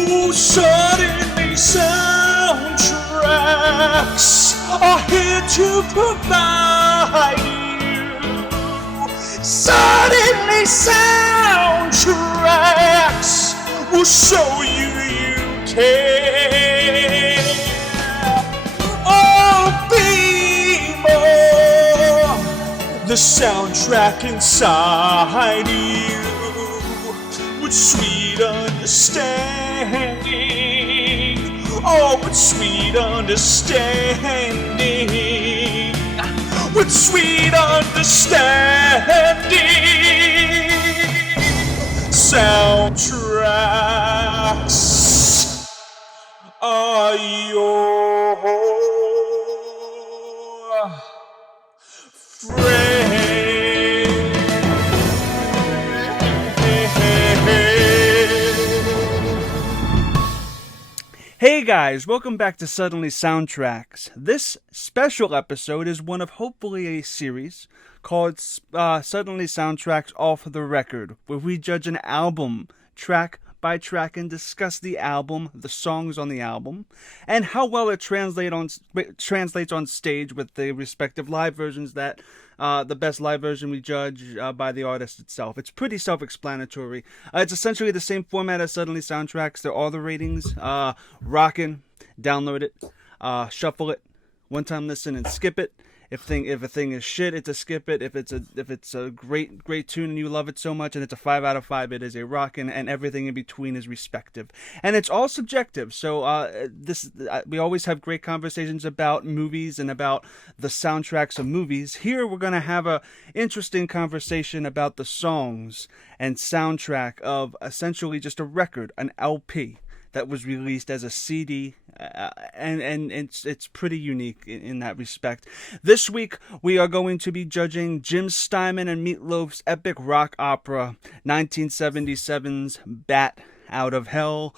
Ooh, suddenly soundtracks are here to provide you. Suddenly soundtracks will show you care. Oh, be more the soundtrack inside you with sweet understanding. Oh, with sweet understanding. With sweet understanding. Soundtracks are your friend. Hey guys, welcome back to Suddenly Soundtracks. This special episode is one of hopefully a series called Suddenly Soundtracks Off the Record, where we judge an album track by track and discuss the album, the songs on the album, and how well it translates on stage with the respective live versions that the best live version we judge by the artist itself. It's pretty self-explanatory. It's essentially the same format as Suddenly Soundtracks. There are the ratings. Rockin', download it, shuffle it, one-time listen and skip it. If a thing is shit, it's a skip it. If it's a great tune and you love it so much and it's a 5 out of 5, it is a rockin', and everything in between is respective. And it's all subjective. So we always have great conversations about movies and about the soundtracks of movies. Here we're gonna have a interesting conversation about the songs and soundtrack of essentially just a record, an LP that was released as a CD, and it's pretty unique in that respect. This week, we are going to be judging Jim Steinman and Meat Loaf's epic rock opera, 1977's Bat Out of Hell,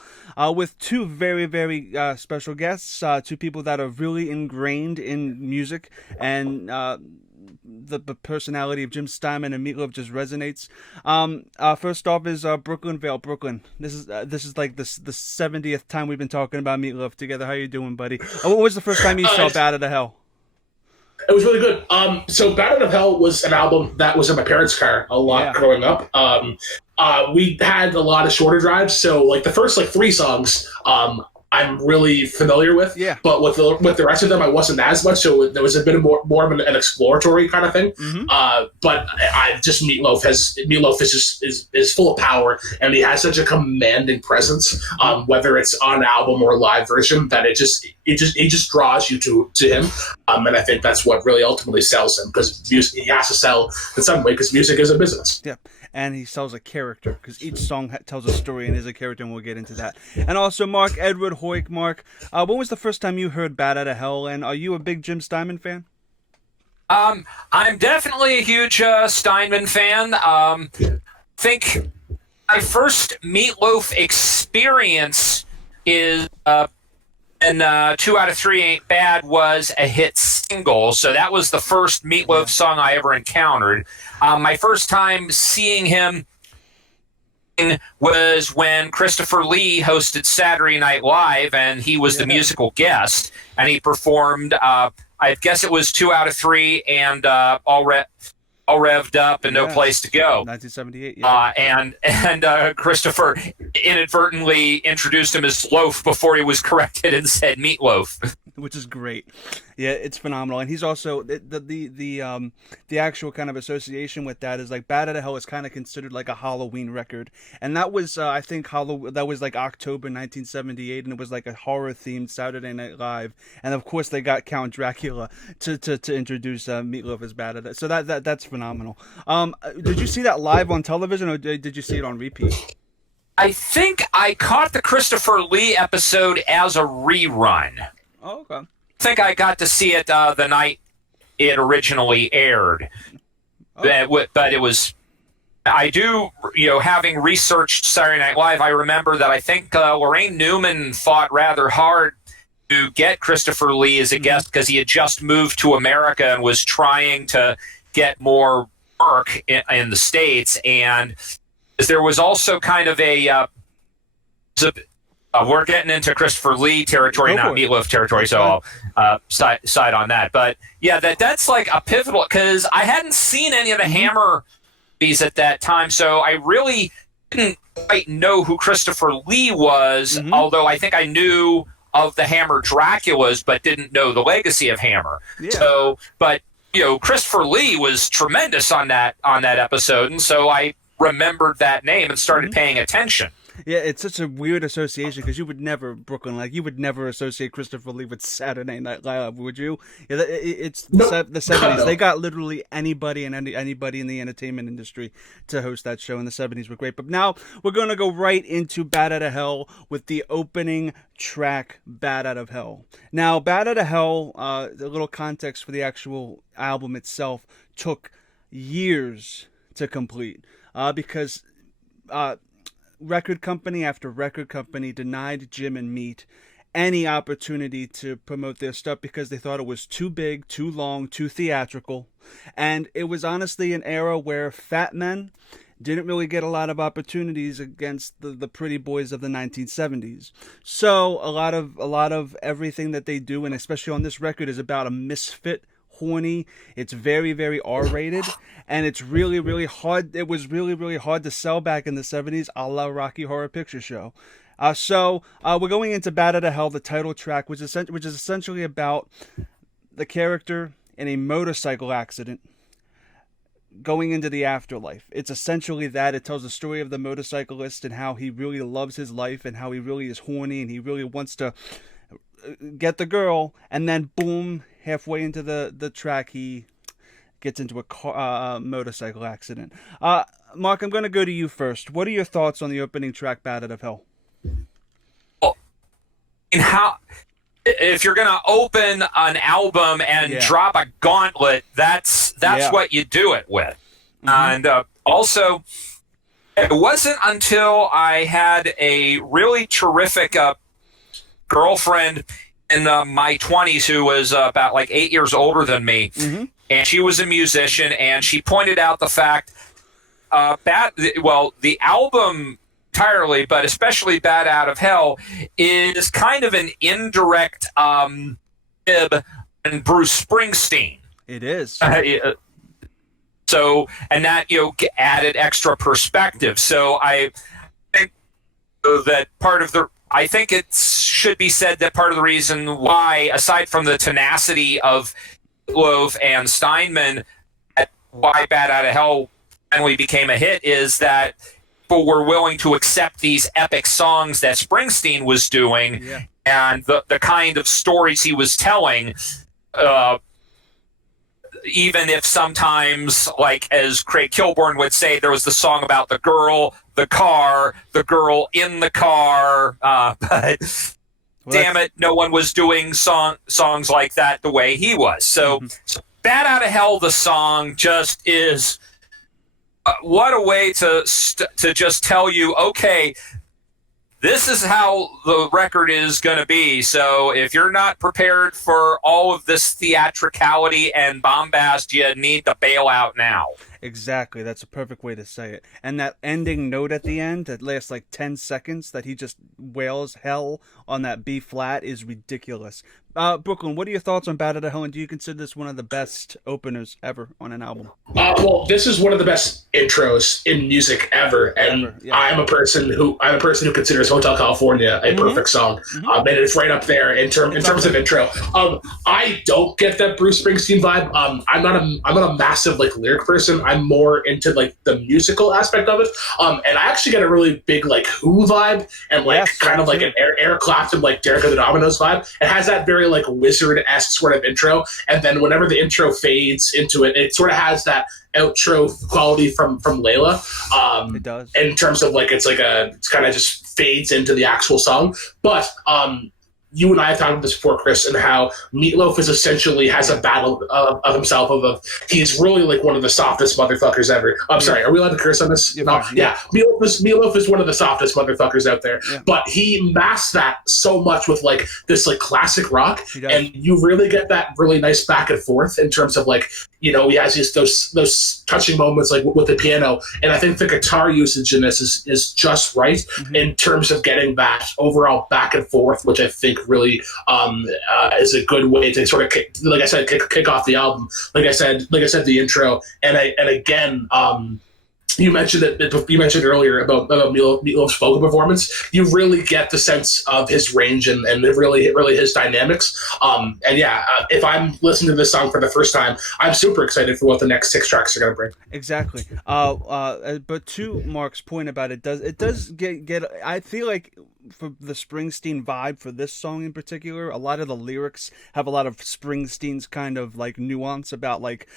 with two very, very special guests, two people that are really ingrained in music, and the personality of Jim Steinman and Meat Loaf just resonates. First off is Brooklyn, Vail. Brooklyn, this is like the 70th time we've been talking about Meat Loaf together. How you doing, buddy? What was the first time you saw Bat Out of Hell? It was really good. So Bat Out of Hell was an album that was in my parents' car a lot growing up. We had a lot of shorter drives, so like the first 3 songs, I'm really familiar with, but with the rest of them, I wasn't as much. So there was a bit more of an exploratory kind of thing. Mm-hmm. But I just Meat Loaf is full of power, and he has such a commanding presence. Whether it's on album or live version, that it just draws you to him. And I think that's what really ultimately sells him, because he has to sell in some way, because music is a business. Yeah. And he sells a character, because each song tells a story and is a character, and we'll get into that. And also, Marc, Edward Heuck. Marc, when was the first time you heard Bat Out of Hell, and are you a big Jim Steinman fan? I'm definitely a huge Steinman fan. Think my first Meat Loaf experience is and 2 out of 3 Ain't Bad was a hit single, so that was the first Meat Loaf song I ever encountered. My first time seeing him was when Christopher Lee hosted Saturday Night Live, and he was the musical guest, and he performed, I guess it was 2 out of 3 and All Revved Up and No Place to Go. 1978, and Christopher inadvertently introduced him as Loaf before he was corrected and said Meat Loaf. Which is great. Yeah, it's phenomenal. And he's also the actual kind of association with that is like Bat Out of Hell is kind of considered like a Halloween record. And that was I think that was like October 1978, and it was like a horror themed Saturday Night Live. And of course they got Count Dracula to introduce Meat Loaf as Bat Out of Hell. So that's phenomenal. Did you see that live on television, or did you see it on repeat? I think I caught the Christopher Lee episode as a rerun. Oh, okay. I think I got to see it the night it originally aired. Oh. But it was, I do, having researched Saturday Night Live, I remember that I think Lorraine Newman fought rather hard to get Christopher Lee as a guest, because he had just moved to America and was trying to get more work in the States. And there was also kind of we're getting into Christopher Lee territory, not Meatloaf territory, so I'll side on that. But yeah, that's like a pivotal, because I hadn't seen any of the Hammer movies at that time, so I really didn't quite know who Christopher Lee was, although I think I knew of the Hammer Draculas, but didn't know the legacy of Hammer. Yeah. So, but Christopher Lee was tremendous on that episode, and so I remembered that name and started paying attention. Yeah, it's such a weird association, because you would never, Brooklyn, like, you would never associate Christopher Lee with Saturday Night Live, would you? Yeah, it's the 70s. They got literally anybody and anybody in the entertainment industry to host that show, and the 70s were great. But now we're going to go right into Bat Out of Hell with the opening track, Bat Out of Hell. Now, Bat Out of Hell, a little context for the actual album itself, took years to complete, because record company after record company denied Jim and Meat any opportunity to promote their stuff, because they thought it was too big, too long, too theatrical. And it was honestly an era where fat men didn't really get a lot of opportunities against the pretty boys of the 1970s. So a lot of everything that they do, and especially on this record, is about a misfit, horny. It's very, very R-rated, and it's really, really hard. It was really, really hard to sell back in the 70s, a la Rocky Horror Picture Show. So we're going into Bat Out of Hell, the title track, which is essentially about the character in a motorcycle accident going into the afterlife. It's essentially that. It tells the story of the motorcyclist and how he really loves his life and how he really is horny and he really wants to get the girl, and then boom, halfway into the track, he gets into a motorcycle accident. Marc, I'm going to go to you first. What are your thoughts on the opening track, Bat Out of Hell? Well, and if you're going to open an album and drop a gauntlet, that's what you do it with. And also, it wasn't until I had a really terrific girlfriend in my 20s who was about like 8 years older than me, and she was a musician, and she pointed out the fact the album entirely, but especially Bat Out of Hell, is kind of an indirect bib and Bruce Springsteen. It is. So, and that added extra perspective. So I think that I think it should be said that part of the reason why, aside from the tenacity of Loaf and Steinman, why Bat Out of Hell finally became a hit, is that people were willing to accept these epic songs that Springsteen was doing, and the kind of stories he was telling, even if sometimes, like as Craig Kilborn would say, there was the song about the girl, the car, the girl in the car, but damn it, no one was doing songs like that the way he was. So Bat Out of Hell, the song, just is what a way to just tell you, okay, this is how the record is going to be. So if you're not prepared for all of this theatricality and bombast, you need to bail out now. Exactly. That's a perfect way to say it. And that ending note at the end that lasts like 10 seconds that he just wails hell on that B flat is ridiculous. Brooklyn, what are your thoughts on Bat Out of Hell, and do you consider this one of the best openers ever on an album? Well, this is one of the best intros in music ever, and I'm a person who considers Hotel California a perfect song, and it's right up there in terms of intro. I don't get that Bruce Springsteen vibe. I'm not a massive like lyric person. I'm more into like the musical aspect of it. And I actually get a really big like Who vibe and like kind of like an Eric Clapton, like Derek of the Dominoes vibe. It has that very like wizard-esque sort of intro, and then whenever the intro fades into it, it sort of has that outro quality from Layla. It does. In terms of like it's kind of just fades into the actual song. But you and I have talked about this before, Chris, and how Meatloaf is essentially has a battle of himself of he's really like one of the softest motherfuckers ever. I'm sorry, are we allowed to curse on this? No. Yeah. Meatloaf is one of the softest motherfuckers out there. Yeah. But he masks that so much with like this like classic rock, and you really get that really nice back and forth in terms of like he has those touching moments like with the piano, and I think the guitar usage in this is just right in terms of getting that overall back and forth, which I think really is a good way to sort of kick off the album. Like I said, the intro, and again. You mentioned earlier about Meatloaf's vocal performance. You really get the sense of his range and really his dynamics. If I'm listening to this song for the first time, I'm super excited for what the next 6 tracks are going to bring. Exactly. But to Mark's point about it does get. I feel like for the Springsteen vibe for this song in particular, a lot of the lyrics have a lot of Springsteen's kind of like nuance about like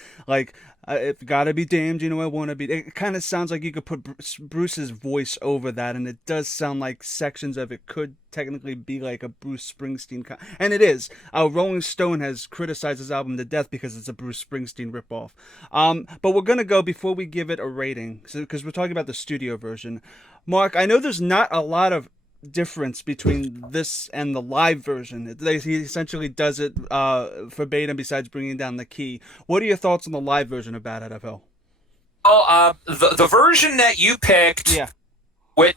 if gotta be damned, I want to be. It kind of sounds like you could put Bruce's voice over that, and it does sound like sections of it could technically be like a Bruce Springsteen and it is. Rolling Stone has criticized this album to death because it's a Bruce Springsteen ripoff. But we're gonna go before we give it a rating, because we're talking about the studio version. Mark, I know there's not a lot of difference between this and the live version. He essentially does it verbatim besides bringing down the key. What are your thoughts on the live version of Bat Out of Hell? Well, the version that you picked, like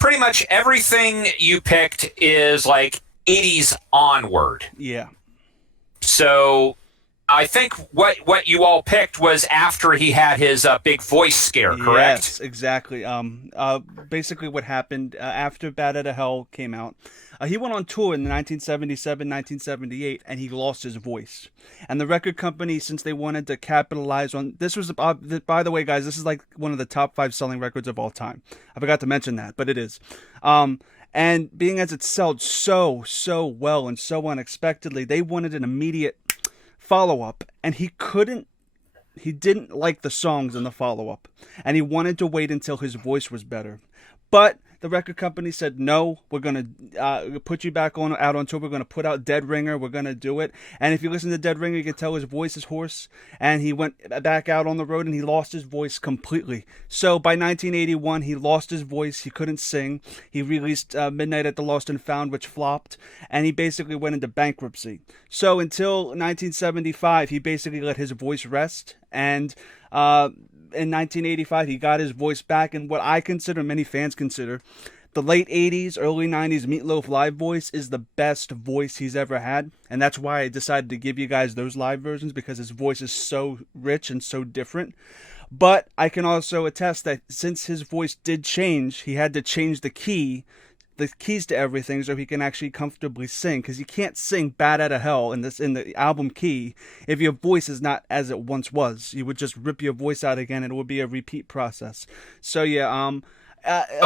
pretty much everything you picked is like 80s onward. Yeah. So I think what you all picked was after he had his big voice scare, correct? Yes, exactly. Basically what happened after Bat Out of Hell came out, he went on tour in 1977, 1978, and he lost his voice. And the record company, since they wanted to capitalize on this, was by the way, guys, this is like one of the top 5 selling records of all time. I forgot to mention that, but it is. And being as it sold so well and so unexpectedly, they wanted an immediate follow-up, and he didn't like the songs in the follow-up, and he wanted to wait until his voice was better. But the record company said, no, we're going to put you back out on tour. We're going to put out Dead Ringer. We're going to do it. And if you listen to Dead Ringer, you can tell his voice is hoarse. And he went back out on the road and he lost his voice completely. So by 1981, he lost his voice. He couldn't sing. He released Midnight at the Lost and Found, which flopped. And he basically went into bankruptcy. So until 1975, he basically let his voice rest. And in 1985, he got his voice back, and what I consider, many fans consider, the late 80s, early 90s Meatloaf live voice is the best voice he's ever had, and that's why I decided to give you guys those live versions, because his voice is so rich and so different. But I can also attest that since his voice did change, he had to change the keys to everything so he can actually comfortably sing, because you can't sing Bat Out of Hell in the album key if your voice is not as it once was. You would just rip your voice out again, and it would be a repeat process. So yeah,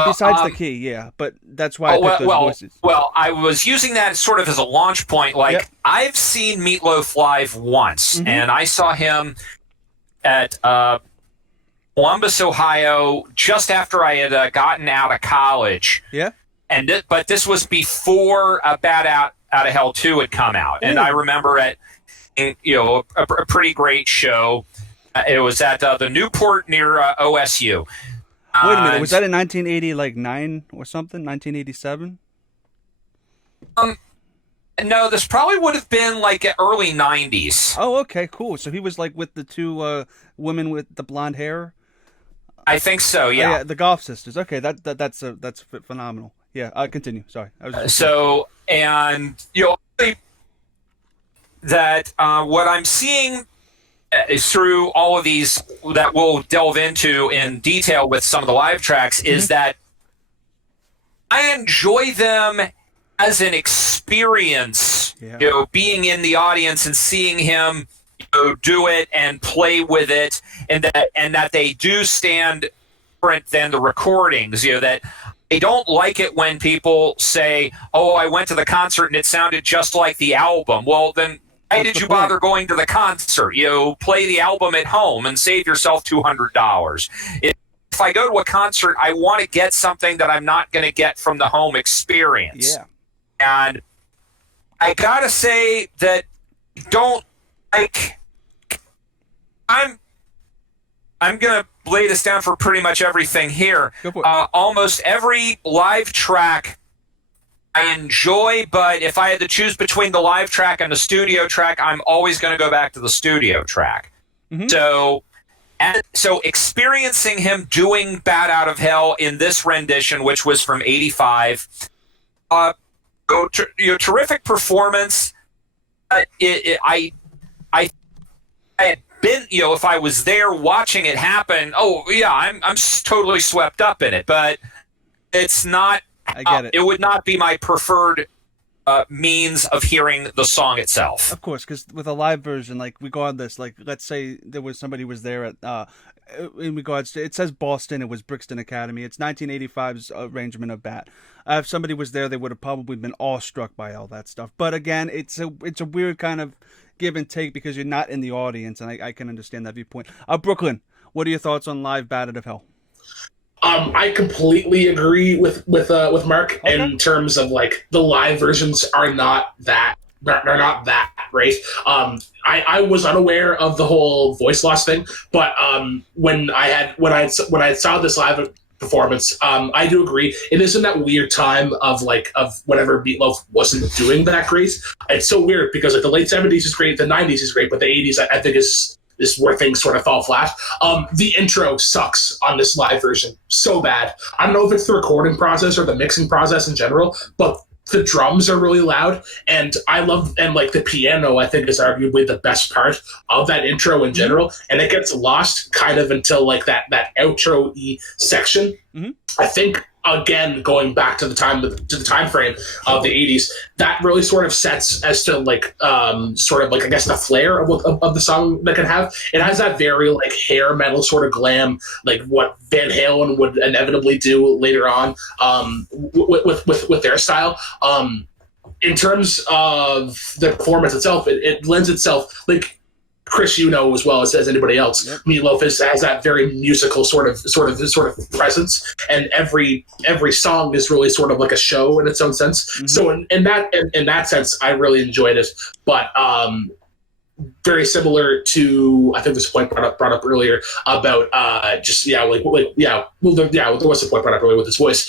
besides the key, yeah, but that's why I picked those voices. Well, I was using that sort of as a launch point. I've seen Meatloaf live once, and I saw him at Columbus, Ohio, just after I had gotten out of college. Yeah. But this was before Bat Out of Hell 2 had come out. And I remember a pretty great show. It was at the Newport near OSU. Wait a minute, was that in 1989 or something? 1987? No, this probably would have been like early 90s. Oh, okay, cool. So he was like with the 2 women with the blonde hair? I think so, yeah. Oh, yeah, the Golf Sisters. Okay, that's phenomenal. Yeah, continue. Sorry. That what I'm seeing is through all of these that we'll delve into in detail with some of the live tracks is that I enjoy them as an experience, being in the audience and seeing him do it and play with it, and that they do stand different than the recordings, that I don't like it when people say, oh, I went to the concert and it sounded just like the album. Well, then why did you bother going to the concert? Play the album at home and save yourself $200. If I go to a concert, I want to get something that I'm not going to get from the home experience. Yeah. And I got to say that I'm going to lay this down for pretty much everything here. Go for it. Almost every live track I enjoy, but if I had to choose between the live track and the studio track, I'm always going to go back to the studio track. Mm-hmm. So experiencing him doing Bat Out of Hell in this rendition, which was from '85, terrific performance. I had been, if I was there watching it happen, I'm totally swept up in it. But it's not. I get it. It would not be my preferred means of hearing the song itself. Of course, because with a live version, like regardless, like let's say there was somebody was there at in regards to, it says Boston, it was Brixton Academy. It's 1985's arrangement of Bat. If somebody was there, they would have probably been awestruck by all that stuff. But again, it's a weird kind of give and take because you're not in the audience, and I can understand that viewpoint. Brooklyn, what are your thoughts on live Bat Out of Hell? I completely agree with Marc in terms of like the live versions are not that great. I was unaware of the whole voice loss thing, but when I saw this live performance, I do agree it is in that weird time of whenever Meatloaf wasn't doing that great. It's so weird because like the late 70s is great, the 90s is great, but the 80s I think is where things sort of fall flat. The intro sucks on this live version so bad. I don't know if it's the recording process or the mixing process in general, but the drums are really loud, and the piano I think is arguably the best part of that intro in general, and it gets lost kind of until like that outro-y section. Mm-hmm. I think again going back to the time frame of the 80s, that really sort of sets as to I guess the flair of the song that can have. It has that very like hair metal sort of glam, like what Van Halen would inevitably do later on with their style. In terms of the performance itself, it lends itself, like Chris, as well as anybody else. Yep. Meatloaf has that very musical sort of presence, and every song is really sort of like a show in its own sense. Mm-hmm. So in that sense, I really enjoyed it. But very similar to, I think there's a point brought up earlier about there was a point brought up earlier with his voice.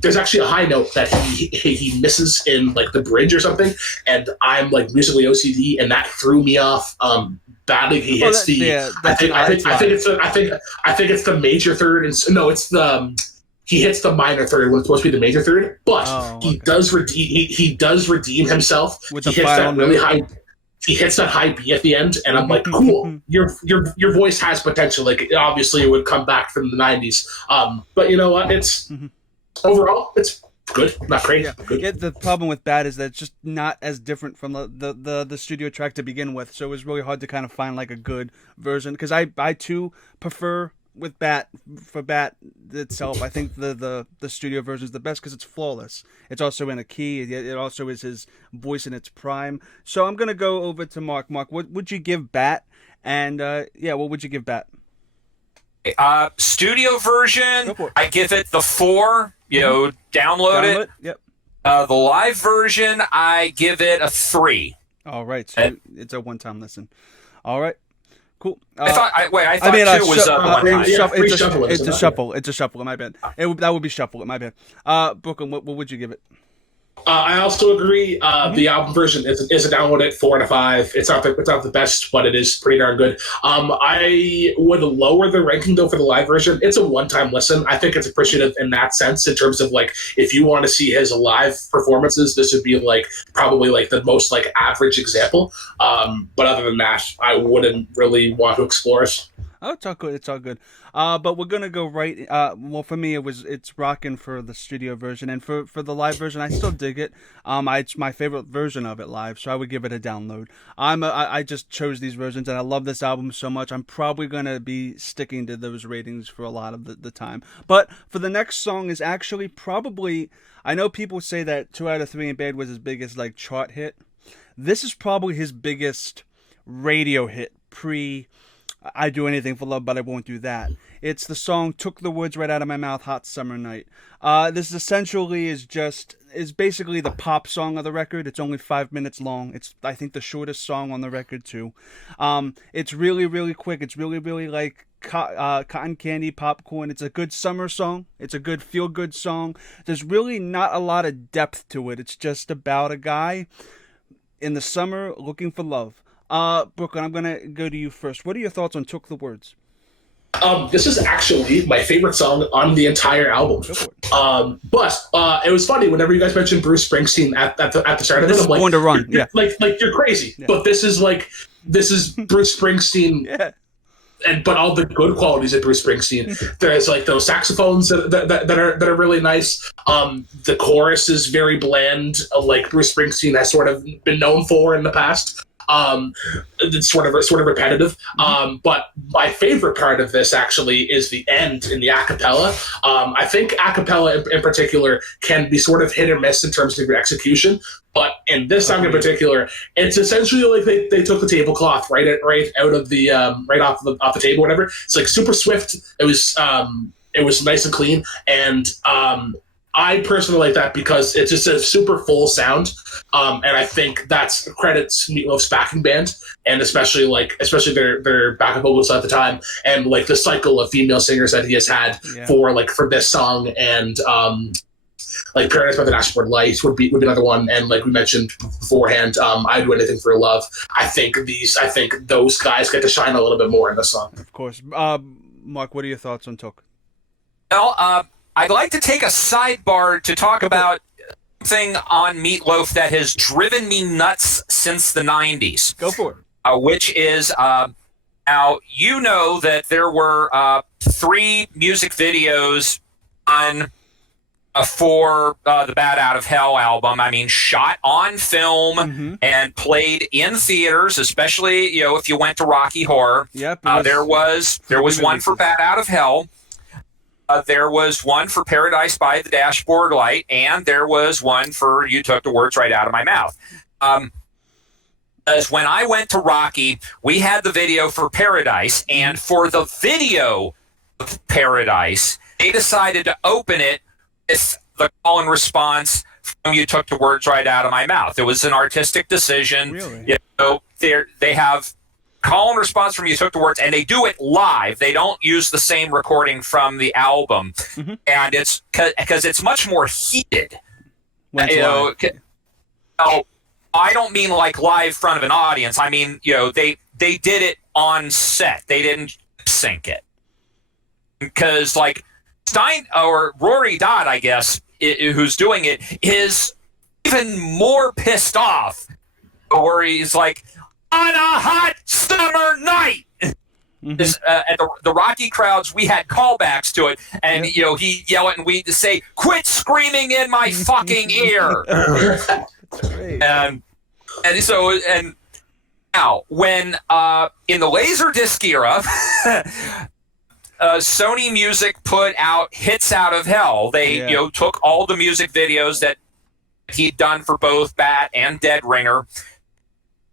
There's actually a high note that he misses in like the bridge or something, and I'm like musically OCD, and that threw me off. Badly. He hits I think it's the major third, and no, it's the he hits the minor third when it's supposed to be the major third, but he does redeem himself. With he hits that really high. He hits that high B at the end, and I'm like, cool. Your voice has potential. Like obviously, it would come back from the '90s. But you know what? It's overall, it's good, not great. Yeah. Good. Yeah, the problem with Bat is that it's just not as different from the studio track to begin with. So it was really hard to kind of find like a good version, because I too prefer with Bat itself. I think the studio version is the best because it's flawless. It's also in a key. It also is his voice in its prime. So I'm gonna go over to Marc. Marc, what would you give Bat? And what would you give Bat? Studio version, I give it the 4. Download it. Yep. The live version, I give it a 3. All right, so it's a one-time listen. All right, cool. I thought 2 was one time. It's a shuffle. It's a shuffle. My bad. That would be shuffle. My bad. Brooklyn, what would you give it? I also agree. The album version is a download at 4 out of 5. It's not the best, but it is pretty darn good. I would lower the ranking though for the live version. It's a one-time listen. I think it's appreciative in that sense, in terms of like if you want to see his live performances, this would be like probably like the most like average example. But other than that, I wouldn't really want to explore it. Oh, it's all good. It's all good. But we're gonna go right. Well, for me, it's rocking for the studio version, and for the live version, I still dig it. It's my favorite version of it live, so I would give it a download. I just chose these versions, and I love this album so much. I'm probably gonna be sticking to those ratings for a lot of the time. But for the next song is actually probably, I know people say that 2 out of 3 in Bed was his biggest like chart hit. This is probably his biggest radio hit pre I Do Anything for Love, But I Won't Do That. It's the song Took the Words Right Out of My Mouth, Hot Summer Night. This essentially is basically the pop song of the record. It's only 5 minutes long. It's, I think, the shortest song on the record too. It's really, really quick. It's really, really like cotton candy popcorn. It's a good summer song. It's a good feel-good song. There's really not a lot of depth to it. It's just about a guy in the summer looking for love. Brooklyn, I'm gonna go to you first. What are your thoughts on "Took the Words"? This is actually my favorite song on the entire album. But it was funny whenever you guys mentioned Bruce Springsteen at the start of it. I'm like, Born to Run. Yeah. Like you're crazy. Yeah. But this is Bruce Springsteen. Yeah. But all the good qualities of Bruce Springsteen. There's like those saxophones that are really nice. The chorus is very bland, like Bruce Springsteen has sort of been known for in the past. It's sort of repetitive. But my favorite part of this actually is the end in the acapella. I think acapella in particular can be sort of hit or miss in terms of your execution. But in this song in particular, it's essentially like they took the tablecloth right out of the right off the table, whatever. It's like super swift. It was nice and clean, and I personally like that because it's just a super full sound, and I think that's credits Meatloaf's backing band, and especially their backup vocals at the time, and like the cycle of female singers that he has had for this song, and like Paradise by the Dashboard Light would be another one, and like we mentioned beforehand, I'd Do Anything for Love. I think those guys get to shine a little bit more in this song. Of course, Marc, what are your thoughts on "Took"? Well, I'd like to take a sidebar to talk about something on Meatloaf that has driven me nuts since the 90s. Go for it. Which is, now, you know that there were 3 music videos on for the Bat Out of Hell album. I mean, shot on film and played in theaters, especially, if you went to Rocky Horror. Yep. There was one for Bat Out of Hell. There was one for Paradise by the Dashboard Light, and there was one for You Took the Words Right Out of My Mouth. As when I went to Rocky, we had the video for Paradise, and for the video of Paradise, they decided to open it with the call and response from You Took the Words Right Out of My Mouth. It was an artistic decision. Really? They have call and response from You Took the Words, and they do it live. They don't use the same recording from the album, and it's because it's much more heated. I don't mean like live front of an audience. I mean, they did it on set. They didn't sync it because like Rory Dodd, I guess, who's doing it, is even more pissed off, or he's like, on a hot summer night. At the Rocky crowds, we had callbacks to it, and he yell it, and we say, "Quit screaming in my fucking ear!" and now when in the Laserdisc era, Sony Music put out Hits Out of Hell. They took all the music videos that he'd done for both Bat and Dead Ringer.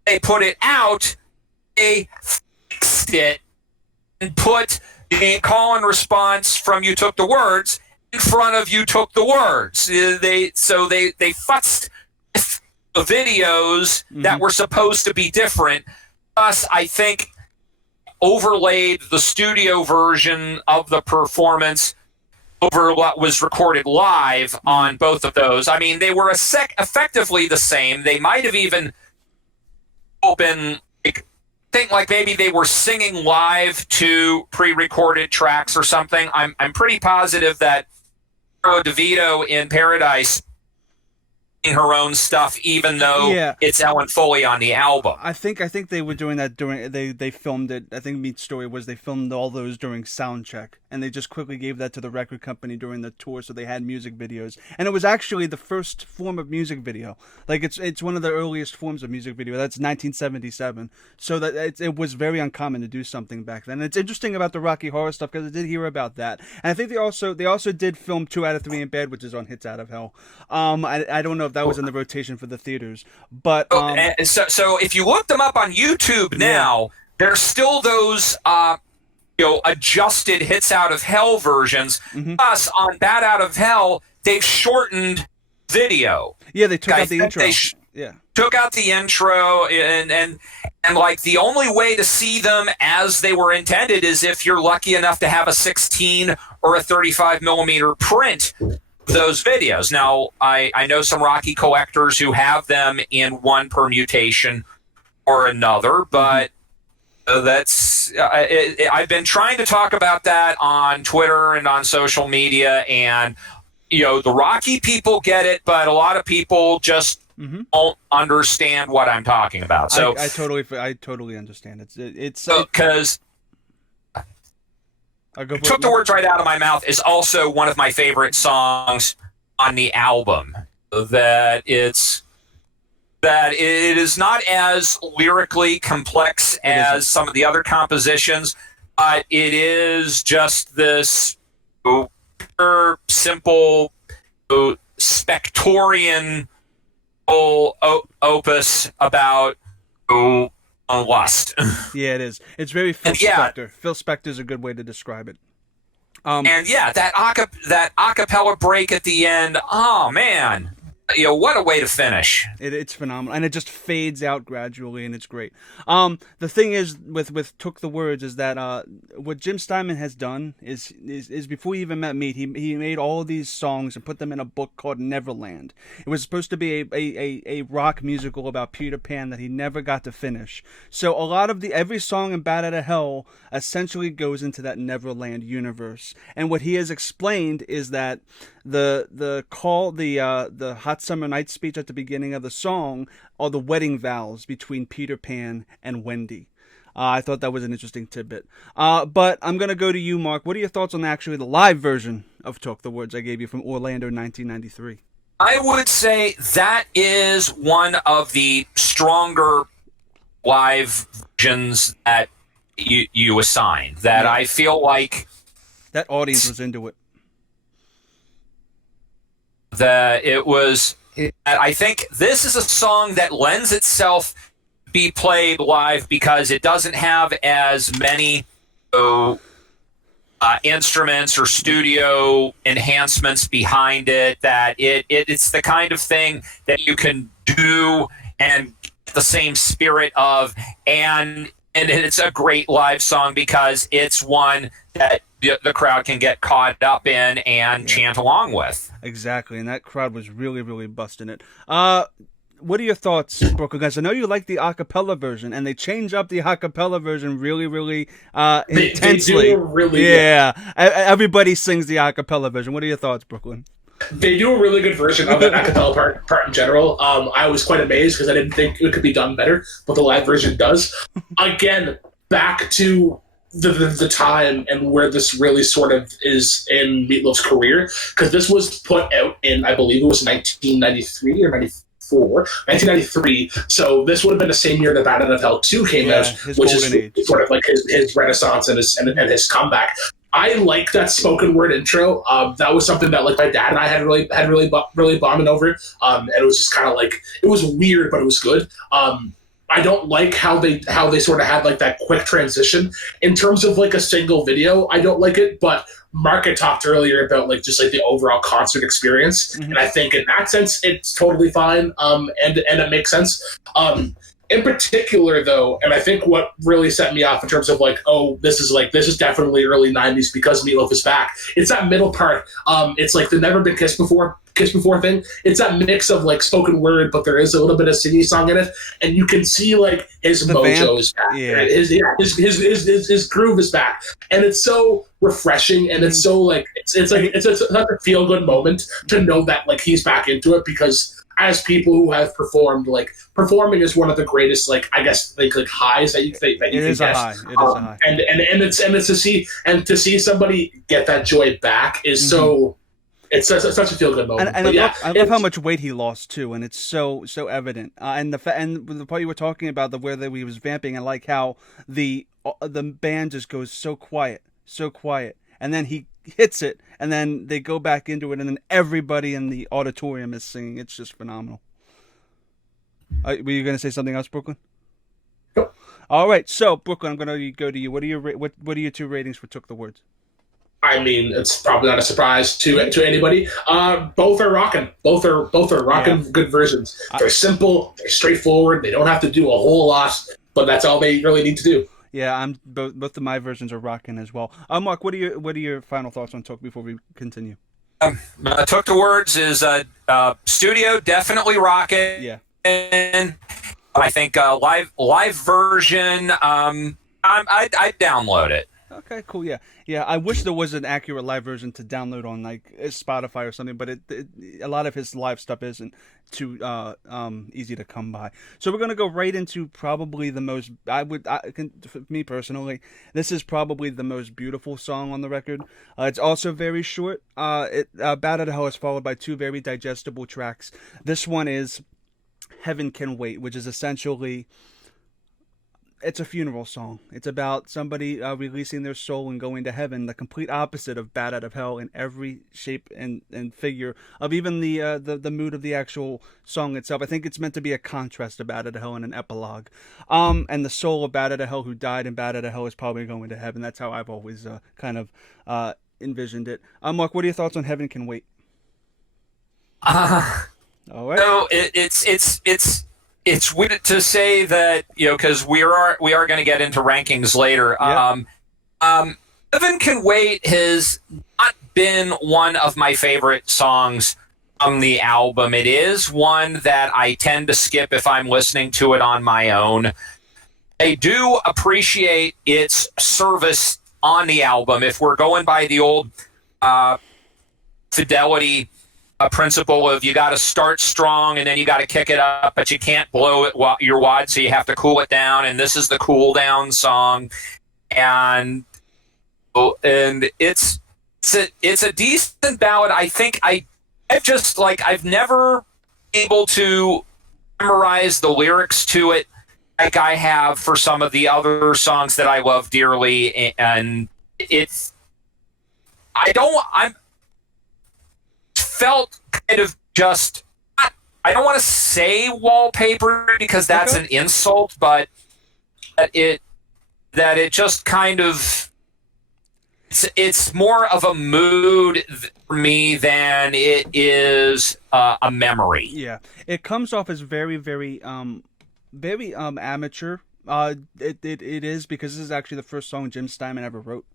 They put it out, they fixed it, and put the call and response from You Took the Words in front of You Took the Words. They futzed with the videos that were supposed to be different. Plus, I think, overlaid the studio version of the performance over what was recorded live on both of those. I mean, they were effectively the same. They might have even been, think like maybe they were singing live to pre-recorded tracks or something. I'm pretty positive that DeVito in Paradise her own stuff, even though it's Ellen Foley on the album. I think they were doing that during they filmed it. I think Meat's story was they filmed all those during sound check, and they just quickly gave that to the record company during the tour, so they had music videos. And it was actually the first form of music video. Like it's one of the earliest forms of music video. That's 1977. So that it was very uncommon to do something back then. And it's interesting about the Rocky Horror stuff because I did hear about that. And I think they also did film 2 Out of 3 in Bed, which is on Hits Out of Hell. I don't know if that was in the rotation for the theaters, but so if you look them up on YouTube now, there's still those adjusted Hits Out of Hell versions. Plus, on Bat Out of Hell, they've shortened video. Yeah, they took out the intro. Yeah. Took out the intro, and like the only way to see them as they were intended is if you're lucky enough to have a 16 or a 35 millimeter print of those videos. Now, I know some Rocky collectors who have them in one permutation or another, but that's I've been trying to talk about that on Twitter and on social media, and the Rocky people get it, but a lot of people just don't understand what I'm talking about. So I totally understand. It's because Took the Words Right Out of My Mouth is also one of my favorite songs on the album. That it is not as lyrically complex as some of the other compositions, but it is just this pure, simple, Spectorian opus about lust. Yeah, it is. It's very Phil Spector. Phil Spector is a good way to describe it. That acapella break at the end. Oh man, what a way to finish. It's phenomenal, and it just fades out gradually, and it's great. The thing is with Took the Words is that what Jim Steinman has done is before he even met me, he made all of these songs and put them in a book called Neverland. It was supposed to be a rock musical about Peter Pan that he never got to finish. So a lot of every song in Bat Out of Hell essentially goes into that Neverland universe. And what he has explained is that the Hot Summer Night speech at the beginning of the song are the wedding vows between Peter Pan and Wendy. I thought that was an interesting tidbit. But I'm going to go to you, Mark. What are your thoughts on actually the live version of Took the Words I gave you from Orlando 1993? I would say that is one of the stronger live versions that you assigned. That I feel like that audience was into it. That it was. I think this is a song that lends itself to be played live because it doesn't have as many instruments or studio enhancements behind it. That it's the kind of thing that you can do and get the same spirit of, and it's a great live song because it's one that the crowd can get caught up in and chant along with. Exactly, and that crowd was really, really busting it. What are your thoughts, Brooklyn guys? I know you like the acapella version, and they change up the acapella version really, really intensely. They do really good. Everybody sings the acapella version. What are your thoughts, Brooklyn? They do a really good version of an acapella part in general. I was quite amazed because I didn't think it could be done better, but the live version does. Again, back to the time and where this really sort of is in Meatloaf's career, because this was put out in, I believe it was 1993 or 1993. So this would have been the same year that Bat Out of Hell 2 came out, which is sort of like his renaissance and his comeback. I like that spoken word intro. That was something that like my dad and I had really bonded over. And it was just kind of like, it was weird, but it was good. I don't like how they sort of had like that quick transition in terms of like a single video. I don't like it, but Marc had talked earlier about like just like the overall concert experience, and I think in that sense it's totally fine. And it makes sense. In particular, though, and I think what really set me off in terms of like, oh, this is definitely early '90s because Meatloaf is back. It's that middle part. It's like the Never Been Kissed Before thing. It's that mix of like spoken word, but there is a little bit of singing song in it, and you can see like his mojo is back. Yeah. His groove is back, and it's so refreshing, and it's so like it's such a feel good moment to know that like he's back into it, because as people who have performed, like performing is one of the greatest, like I guess like highs that you can get. It is a high. And it's to see somebody get that joy back is so. It's such a feel good moment. And I love how much weight he lost too, and it's so evident. And the part you were talking about, where he was vamping, and like how the band just goes so quiet, and then he hits it, and then they go back into it, and then everybody in the auditorium is singing. It's just phenomenal. Were you going to say something else, Brooklyn? Nope. All right, so Brooklyn, I'm going to go to you. What are your 2 ratings for Took the Words? I mean, it's probably not a surprise to anybody. Both are rocking. Both are rocking. Yeah. Good versions. They're simple. They're straightforward. They don't have to do a whole lot, but that's all they really need to do. Yeah, I'm both of my versions are rocking as well. Mark, what are your final thoughts on Talk before we continue? Took the words is studio definitely rocking. Yeah. And I think live version. I'd download it. Okay, cool. Yeah, yeah. I wish there was an accurate live version to download on like Spotify or something, but a lot of his live stuff isn't too easy to come by. So we're gonna go right into probably the most. For me personally, this is probably the most beautiful song on the record. It's also very short. Bad at Hell is followed by two very digestible tracks. This one is Heaven Can Wait, which is essentially it's a funeral song. It's about somebody releasing their soul and going to heaven, the complete opposite of Bat Out of Hell in every shape and figure of even the mood of the actual song itself. I think it's meant to be a contrast to Bat Out of Hell and an epilogue. And the soul of Bat Out of Hell who died in Bat Out of Hell is probably going to heaven. That's how I've always kind of envisioned it. Mark, what are your thoughts on Heaven Can Wait? All right. No, it's weird to say that, because we are going to get into rankings later. Yeah. Heaven Can Wait has not been one of my favorite songs from the album. It is one that I tend to skip if I'm listening to it on my own. I do appreciate its service on the album. If we're going by the old fidelity principle of you got to start strong and then you got to kick it up, but you can't blow it your wad, so you have to cool it down. And this is the cool down song, and it's a decent ballad. I think I've never been able to memorize the lyrics to it like I have for some of the other songs that I love dearly, and I'm felt kind of just, I don't want to say wallpaper because that's an insult, but that it just kind of, it's more of a mood for me than it is a memory. Yeah, it comes off as very, very, very amateur. It is, because this is actually the first song Jim Steinman ever wrote,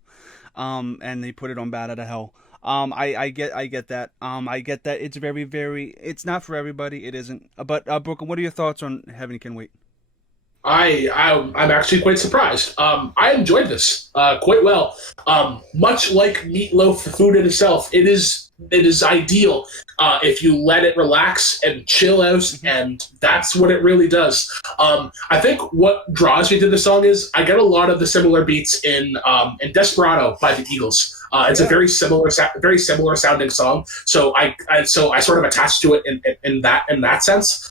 and they put it on Bat Out of Hell. I get that. I get that it's very, very, it's not for everybody. It isn't. But Brooklyn, what are your thoughts on Heaven Can Wait? I'm actually quite surprised. I enjoyed this quite well. Much like Meatloaf, the food in itself, it is ideal if you let it relax and chill out, and that's what it really does. I think what draws me to the song is I get a lot of the similar beats in Desperado by the Eagles. It's a very similar sounding song, so I sort of attached to it in that sense.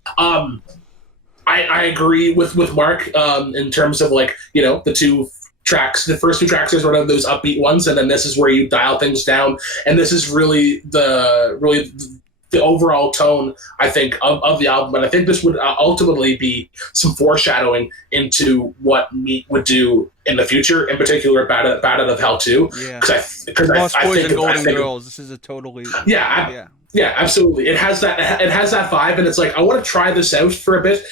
I agree with Mark in terms of, like, the two tracks. The first two tracks is one of those upbeat ones, and then this is where you dial things down. And this is really the overall tone, I think, of the album. And I think this would ultimately be some foreshadowing into what Meat would do in the future, in particular Bat Out of Hell 2. Yeah. Because Lost I Boys think and Golden I think, Girls. This is a totally Yeah, absolutely. It has that vibe, and it's like, I want to try this out for a bit.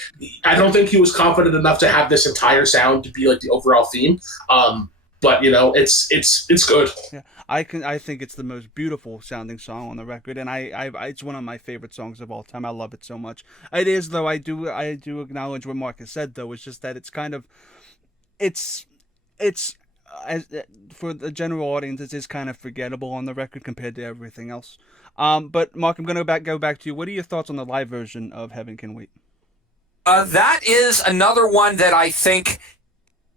I don't think he was confident enough to have this entire sound to be like the overall theme. But it's good. Yeah, I think it's the most beautiful sounding song on the record, and it's one of my favorite songs of all time. I love it so much. It is, though. I do acknowledge what Mark has said, though. It's just that it's kind of, it's as for the general audience, it is kind of forgettable on the record compared to everything else. But Mark, I'm going to go back to you. What are your thoughts on the live version of Heaven Can Wait? That is another one that I think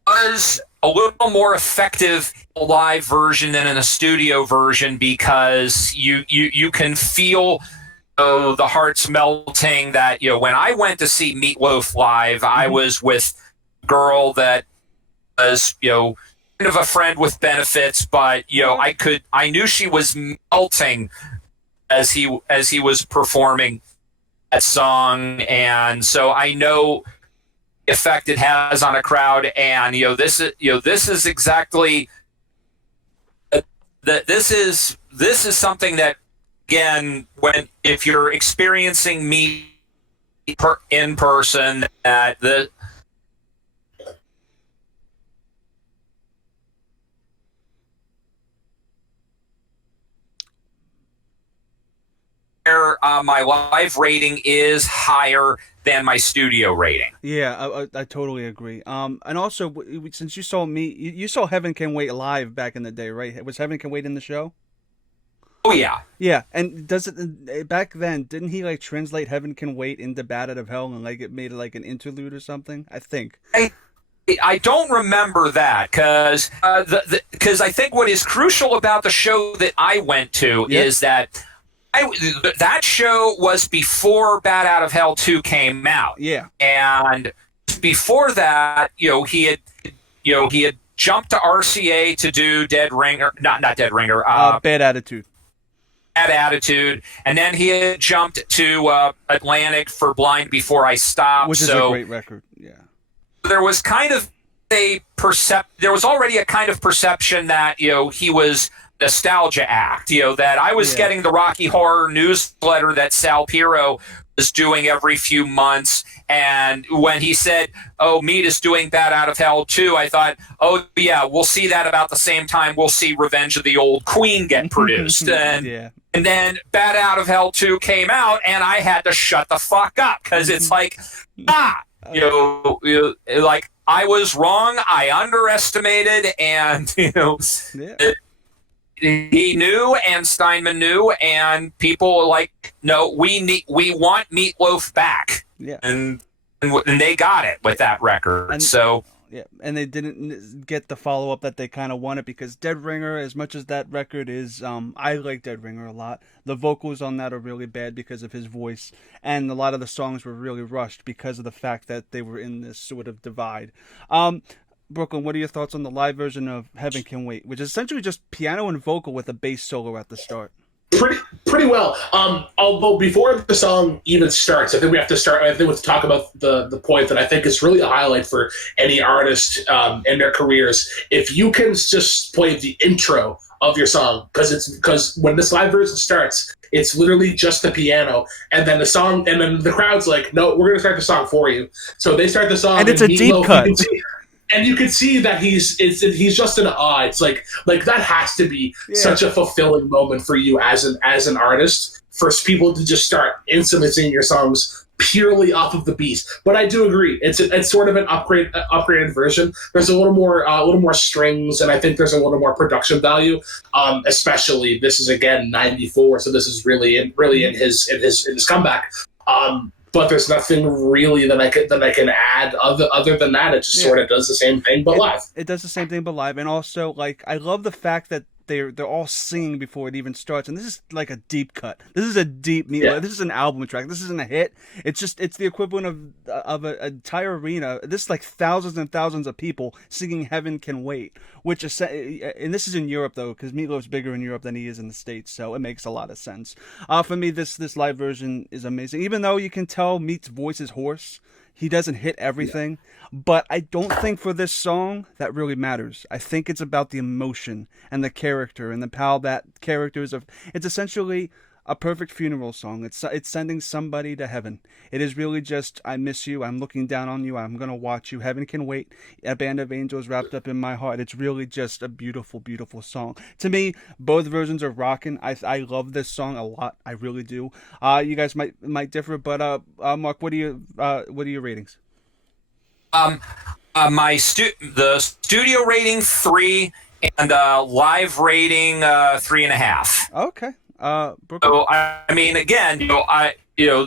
was a little more effective live version than in a studio version, because you can feel the hearts melting. That when I went to see Meatloaf live, I was with a girl that was kind of a friend with benefits, but I knew she was melting as he was performing that song, and so I know the effect it has on a crowd. And this is exactly that this is something that, again, if you're experiencing me in person, that the my live rating is higher than my studio rating. Yeah, I totally agree. And also, since you saw me, you saw Heaven Can Wait live back in the day, right? Was Heaven Can Wait in the show? Oh yeah. Yeah, and does it back then? Didn't he like translate Heaven Can Wait into Bat Out of Hell and like it made it like an interlude or something? I think. I don't remember that because I think what is crucial about the show that I went to is that that show was before Bat Out of Hell 2 came out. Yeah. And before that, he had jumped to RCA to do Dead Ringer, not Dead Ringer, Bad Attitude. Bad Attitude, and then he had jumped to Atlantic for Blind Before I Stop, which is a great record. Yeah. There was kind of there was already a kind of perception that he was nostalgia act, that I was getting the Rocky Horror newsletter that Sal Piro was doing every few months, and when he said, "Oh, Meat is doing Bat Out of Hell 2," I thought, "Oh yeah, we'll see that about the same time we'll see Revenge of the Old Queen get produced." And then Bat Out of Hell 2 came out, and I had to shut the fuck up because it's like, like I was wrong, I underestimated, and he knew, and Steinman knew, and people were like, no, we want Meatloaf back, and they got it with that record. And they didn't get the follow up that they kind of wanted because Dead Ringer, as much as that record is, I like Dead Ringer a lot. The vocals on that are really bad because of his voice, and a lot of the songs were really rushed because of the fact that they were in this sort of divide. Brooklyn, what are your thoughts on the live version of Heaven Can Wait, which is essentially just piano and vocal with a bass solo at the start? Pretty well. Although before the song even starts, I think we have to talk about the point that I think is really a highlight for any artist in their careers. If you can just play the intro of your song, because when this live version starts, it's literally just the piano, and then the song, and then the crowd's like, "No, we're gonna start the song for you." So they start the song, and it's a deep cut. And you can see that he's just in awe. It's like that has to be such a fulfilling moment for you as an artist, for people to just start instantly singing your songs purely off of the beat. But I do agree, it's sort of an upgraded version. There's a little more strings, and I think there's a little more production value. Especially this is again '94, so this is really in his comeback. But there's nothing really that I can add other than that. It just sort of does the same thing, but live. It does the same thing, but live. And also, like, I love the fact that they're all singing before it even starts. And this is like a deep cut. This is a deep This is an album track. This isn't a hit. It's the equivalent of an entire arena. This is like thousands and thousands of people singing Heaven Can Wait, which is, and this is in Europe though, because Meatloaf's bigger in Europe than he is in the States, so it makes a lot of sense. For me, this live version is amazing. Even though you can tell Meat's voice is hoarse, he doesn't hit everything, but I don't think for this song that really matters. I think it's about the emotion and the character and how that character is. It's essentially a perfect funeral song. It's sending somebody to heaven. It is really just, I miss you, I'm looking down on you, I'm going to watch you, Heaven Can Wait, a band of angels wrapped up in my heart. It's really just a beautiful, beautiful song. To me, both versions are rocking. I love this song a lot. I really do. You guys might differ, but Marc, what are your ratings? The studio rating 3 and live rating 3.5. Okay. So I mean, again,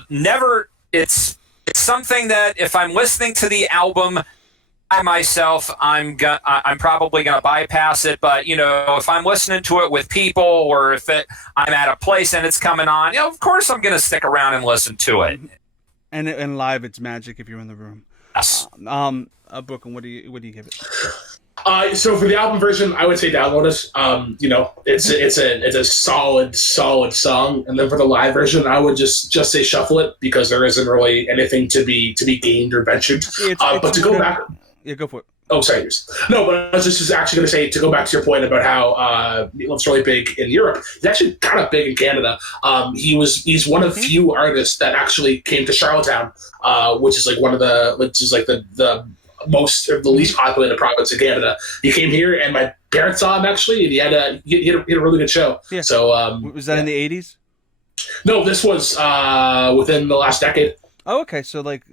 never. It's something that if I'm listening to the album by myself, I'm probably gonna bypass it. But if I'm listening to it with people, or if I'm at a place and it's coming on, of course I'm gonna stick around and listen to it. And live, it's magic if you're in the room. Yes. Brooklyn, what do you give it? So for the album version, I would say download it. It's a solid song. And then for the live version, I would just say shuffle it, because there isn't really anything to be gained or ventured. But to go back, go for it. Oh, sorry. No, but I was just actually going to say, to go back to your point about how Meatloaf's really big in Europe, he's actually kind of big in Canada. He's one of few artists that actually came to Charlottetown, which is like the most or the least populated province in Canada. He came here, and my parents saw him actually, and he had a really good show. Yeah. So was that in the 80s? No, this was within the last decade. Oh, okay. So like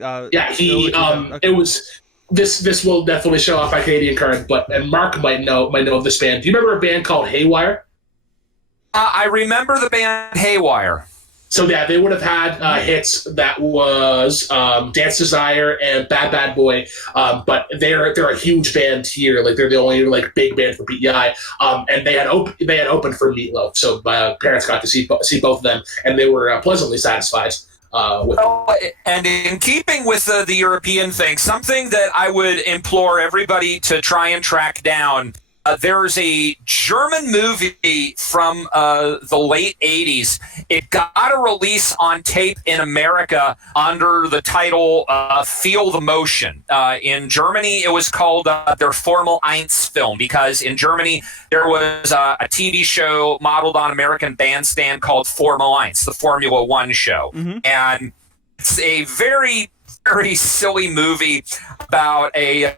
he okay. it was. This will definitely show off my Canadian card, and Marc might know of this band. Do you remember a band called Haywire? I remember the band Haywire. So yeah, they would have had hits that was Dance Desire and Bad Bad Boy, but they're a huge band here. Like they're the only like big band for PEI, and they had opened for Meatloaf. So my parents got to see both of them, and they were pleasantly satisfied. And in keeping with the European thing, something that I would implore everybody to try and track down, there's a German movie from the late 80s. It got a release on tape in America under the title Feel the Motion. In Germany, it was called Der Formel 1 film, because in Germany, there was a TV show modeled on American Bandstand called Formel 1, the Formula One show. Mm-hmm. And it's a very, very silly movie about a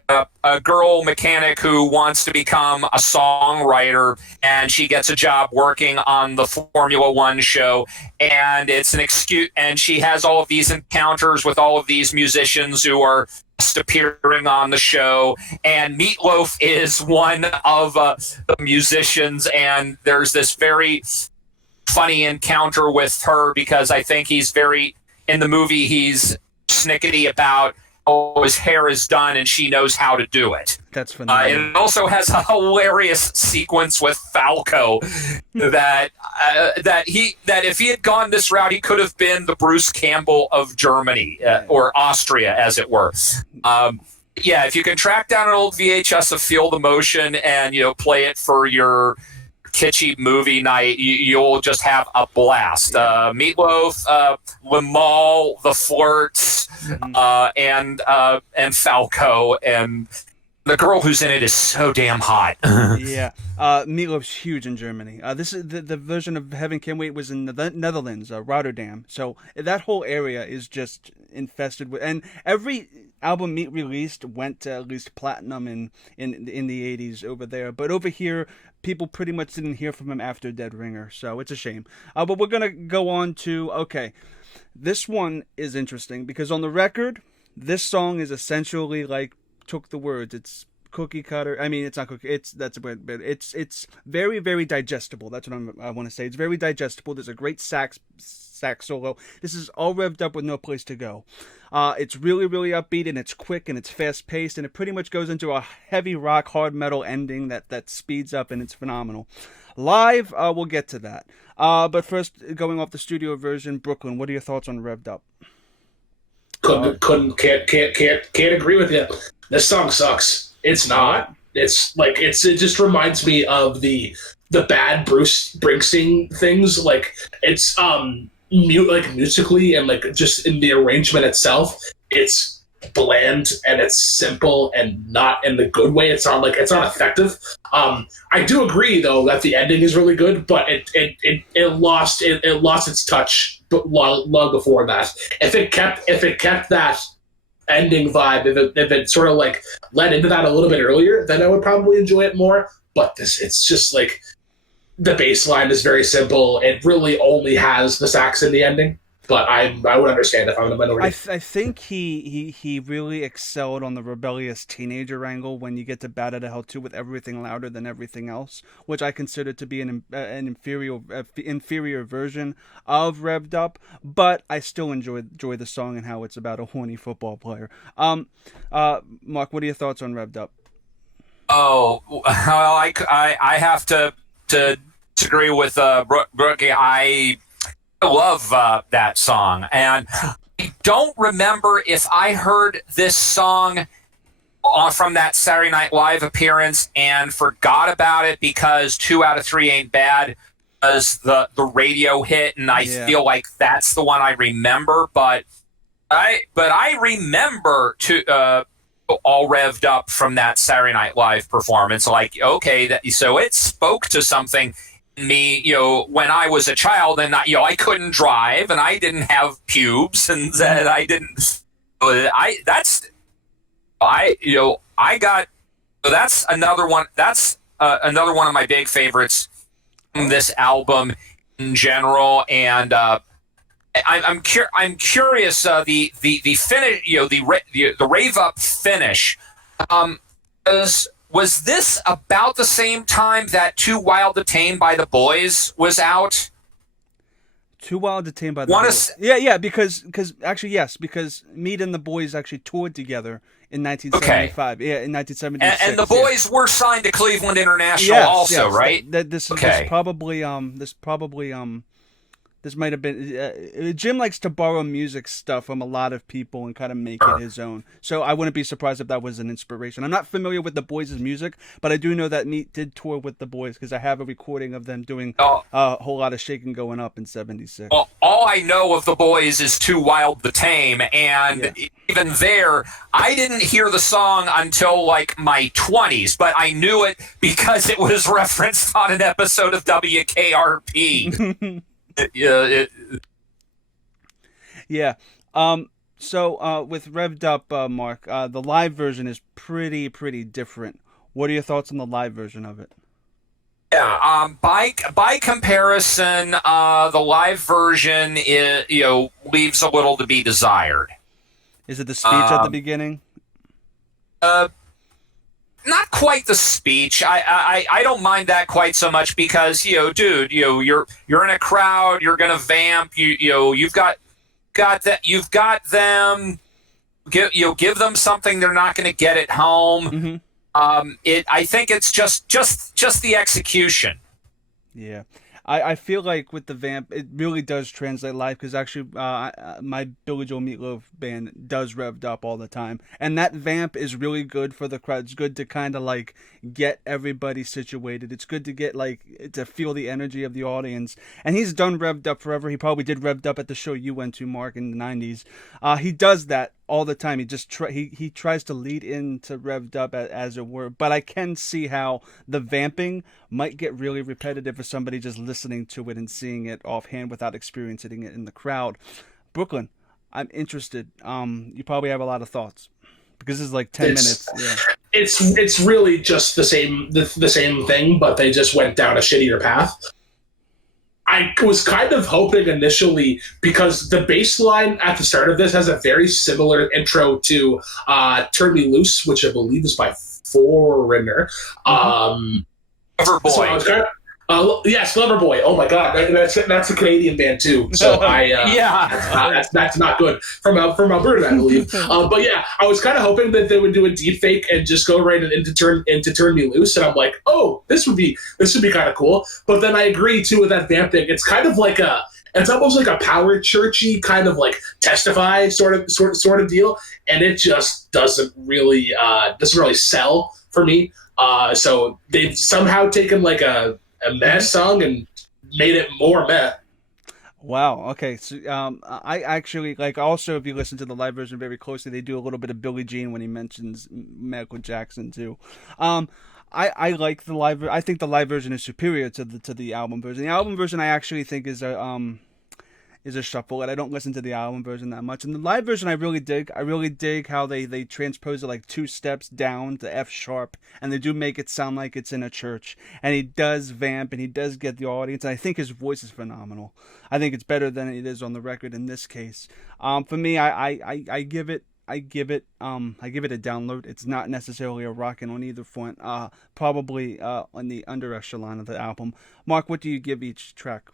girl mechanic who wants to become a songwriter, and she gets a job working on the Formula One show, and it's an excuse, and she has all of these encounters with all of these musicians who are just appearing on the show, and Meatloaf is one of the musicians, and there's this very funny encounter with her, because I think in the movie he's snickety about his hair is done and she knows how to do it. That's phenomenal. It also has a hilarious sequence with Falco that if he had gone this route, he could have been the Bruce Campbell of Germany or Austria, as it were. If you can track down an old VHS of Feel the Motion and play it for your kitschy movie night, you'll just have a blast. Meatloaf, Limahl, The Flirts, and Falco, and the girl who's in it is so damn hot. Yeah, Meatloaf's huge in Germany. This is the version of Heaven Can Wait was in the Netherlands, Rotterdam. So that whole area is just infested with, and every album Meat released went to at least platinum in the 80s over there. But over here, people pretty much didn't hear from him after Dead Ringer, so it's a shame. But we're gonna go on to this one is interesting because on the record, this song is essentially like took the words. It's cookie cutter. I mean, it's not cookie. That's a bit. It's very, very digestible. That's what I want to say. It's very digestible. There's a great sax solo. This is all revved up with no place to go. It's really, really upbeat, and it's quick, and it's fast paced, and it pretty much goes into a heavy rock, hard metal ending that speeds up, and it's phenomenal. Live, we'll get to that. But first, going off the studio version, Brooklyn. What are your thoughts on Revved Up? Can't agree with you. This song sucks. It's not. It's like it just reminds me of the bad Bruce Springsteen things. Like it's musically and like just in the arrangement itself, it's bland and it's simple and not in the good way. It's not effective. I do agree though that the ending is really good, but it lost its touch long before that. If it kept that ending vibe, if it sort of like led into that a little bit earlier, then I would probably enjoy it more. But it's just like the bass line is very simple. It really only has the sax in the ending. But I would understand if I'm in a minority. I think he really excelled on the rebellious teenager angle when you get to Bad Out of Hell 2 with everything louder than everything else, which I consider to be an inferior version of Revved Up. But I still enjoy the song and how it's about a horny football player. Marc, what are your thoughts on Revved Up? Oh, well, I have to disagree with Brookie. I love that song, and I don't remember if I heard this song from that Saturday Night Live appearance and forgot about it because 2 Out of 3 Ain't Bad was the radio hit, and I feel like that's the one I remember. But I remember all revved up from that Saturday Night Live performance. Like, okay, so it spoke to something in me, when I was a child, and I couldn't drive, and I didn't have pubes, and that I didn't. That's another one. That's another one of my big favorites from this album in general, and I'm curious. The finish, the rave up finish, was this about the same time that Too Wild to Tame by the Boys was out? Too Wild to Tame by the Boys. Yeah, because actually yes, because Meat and the Boys actually toured together in 1975. Okay. Yeah, in 1976. And the Boys were signed to Cleveland International also, right? This might have been Jim likes to borrow music stuff from a lot of people and kind of make it his own. So I wouldn't be surprised if that was an inspiration. I'm not familiar with the Boys' music, but I do know that Meat did tour with the Boys because I have a recording of them doing a whole lot of shaking going up in '76. Well, all I know of the Boys is Too Wild to Tame, and even there, I didn't hear the song until like my 20s, but I knew it because it was referenced on an episode of WKRP. Yeah. So with Revved Up, Mark, the live version is pretty different. What are your thoughts on the live version of it? Yeah. By comparison, the live version leaves a little to be desired. Is it the speech at the beginning? Not quite the speech. I don't mind that quite so much because dude, you're in a crowd, you're gonna vamp, you've got them. Give them something they're not gonna get at home. Mm-hmm. I think it's just the execution. Yeah. I feel like with the vamp, it really does translate live because actually my Billy Joel Meatloaf band does Revved Up all the time. And that vamp is really good for the crowd. It's good to kind of like get everybody situated. It's good to get to feel the energy of the audience. And he's done Revved Up forever. He probably did Revved Up at the show you went to, Mark, in the 90s. He does that all the time. He just he tries to lead into Revved Up as it were, but I can see how the vamping might get really repetitive for somebody just listening to it and seeing it offhand without experiencing it in the crowd. Brooklyn, I'm interested. You probably have a lot of thoughts because this is like 10 minutes. Yeah. It's really just the same thing, but they just went down a shittier path. I was kind of hoping initially, because the bass line at the start of this has a very similar intro to Turn Me Loose, which I believe is by Foreigner. Loverboy. So I was kind of, yes, Loverboy. Oh my God, that's a Canadian band too. So that's not good from Alberta, I believe. But yeah, I was kind of hoping that they would do a deep fake and just go right into Turn Me Loose, and I'm like, oh, this would be kind of cool. But then I agree too with that vamp thing. It's kind of like it's almost like a power churchy kind of like Testify sort of deal, and it just doesn't really sell for me. So they've somehow taken like a meh song and made it more meh. Wow. Okay. So I actually also, if you listen to the live version very closely, they do a little bit of Billie Jean when he mentions Michael Jackson too. I like the live. I think the live version is superior to the album version. The album version I actually think is a shuffle, and I don't listen to the album version that much. And the live version I really dig. I really dig how they transpose it like 2 steps down to F sharp, and they do make it sound like it's in a church. And he does vamp, and he does get the audience. And I think his voice is phenomenal. I think it's better than it is on the record in this case. For me, I give it a download. It's not necessarily a rockin' on either front. Probably on the under echelon of the album. Mark, what do you give each track?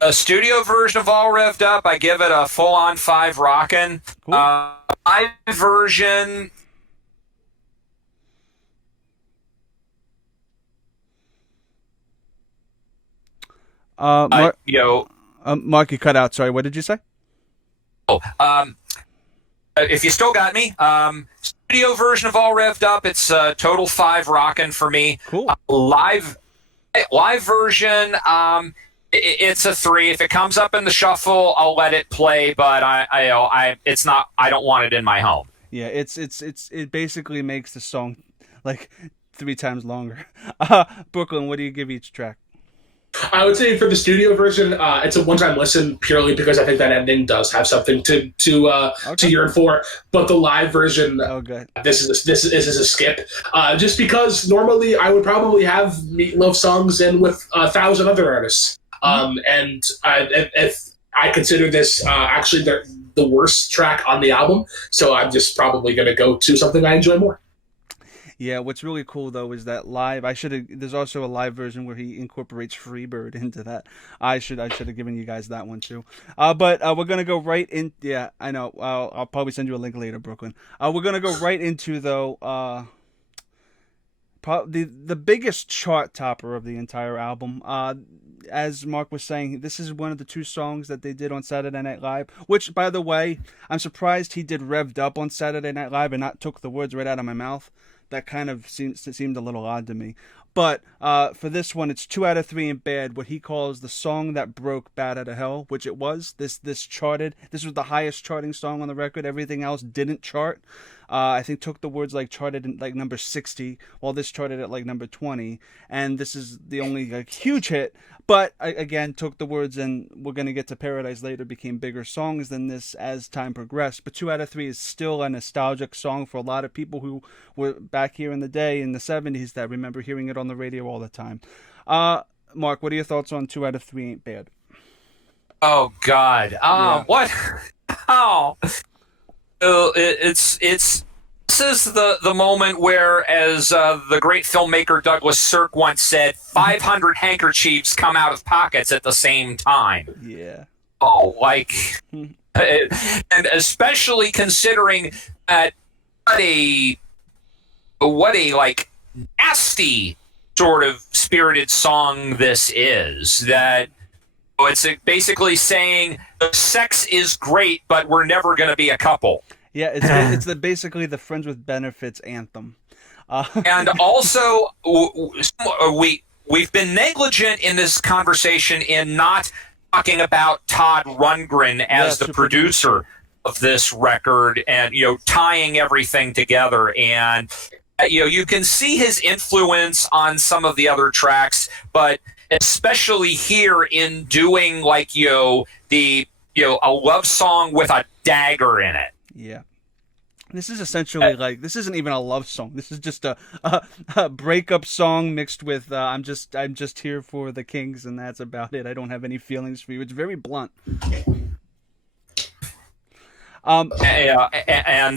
A studio version of All Revved Up, I give it a full-on 5 rockin'. Cool. Live version, Mark, Mark, you cut out. Sorry, what did you say? If you still got me, studio version of All Revved Up, it's a total 5 rockin' for me. Cool. Live version, it's a 3. If it comes up in the shuffle, I'll let it play, but it's not. I don't want it in my home. Yeah, it basically makes the song like 3 times longer. Brooklyn, what do you give each track? I would say for the studio version, it's a one-time listen purely because I think that ending does have something to yearn for. But the live version, Oh, good. this is a skip. Just because normally I would probably have Meatloaf songs in with 1,000 other artists, and if I consider this actually the worst track on the album, so I'm just probably going to go to something I enjoy more. Yeah, what's really cool though is that live. I should have. There's also a live version where he incorporates Freebird into that. I should have given you guys that one too. But we're gonna go right in. Yeah, I know. I'll probably send you a link later, Brooklyn. We're gonna go right into though. The biggest chart topper of the entire album. As Marc was saying, this is one of the 2 songs that they did on Saturday Night Live. Which, by the way, I'm surprised he did "Revved Up" on Saturday Night Live and not took the words right out of my mouth. That kind of seemed a little odd to me. But for this one, it's 2 out of 3 in bad. What he calls the song that broke Bat Out of Hell, which it was. This charted. This was the highest charting song on the record. Everything else didn't chart. I think Took the Words like charted in like number 60, while this charted at like number 20. And this is the only like huge hit. But again, Took the Words and We're Gonna Get to Paradise Later became bigger songs than this as time progressed. But 2 out of 3 is still a nostalgic song for a lot of people who were back here in the day in the 70s that remember hearing it on the radio all the time. Marc, what are your thoughts on 2 out of 3 Ain't Bad? Oh God! Yeah. What? Oh, it's this is the moment where, as the great filmmaker Douglas Sirk once said, 500 handkerchiefs come out of pockets at the same time. Yeah. Oh, like, and especially considering that what a like nasty sort of spirited song this is. That it's basically saying sex is great, but we're never going to be a couple. Yeah, it's basically the Friends with Benefits anthem. And also, we've been negligent in this conversation in not talking about Todd Rundgren as the producer of this record, and tying everything together. And you can see his influence on some of the other tracks, but especially here in doing like a love song with a dagger in it. Yeah. This is essentially like, this isn't even a love song. This is just a breakup song mixed with I'm just here for the Kings, and that's about it. I don't have any feelings for you. It's very blunt. And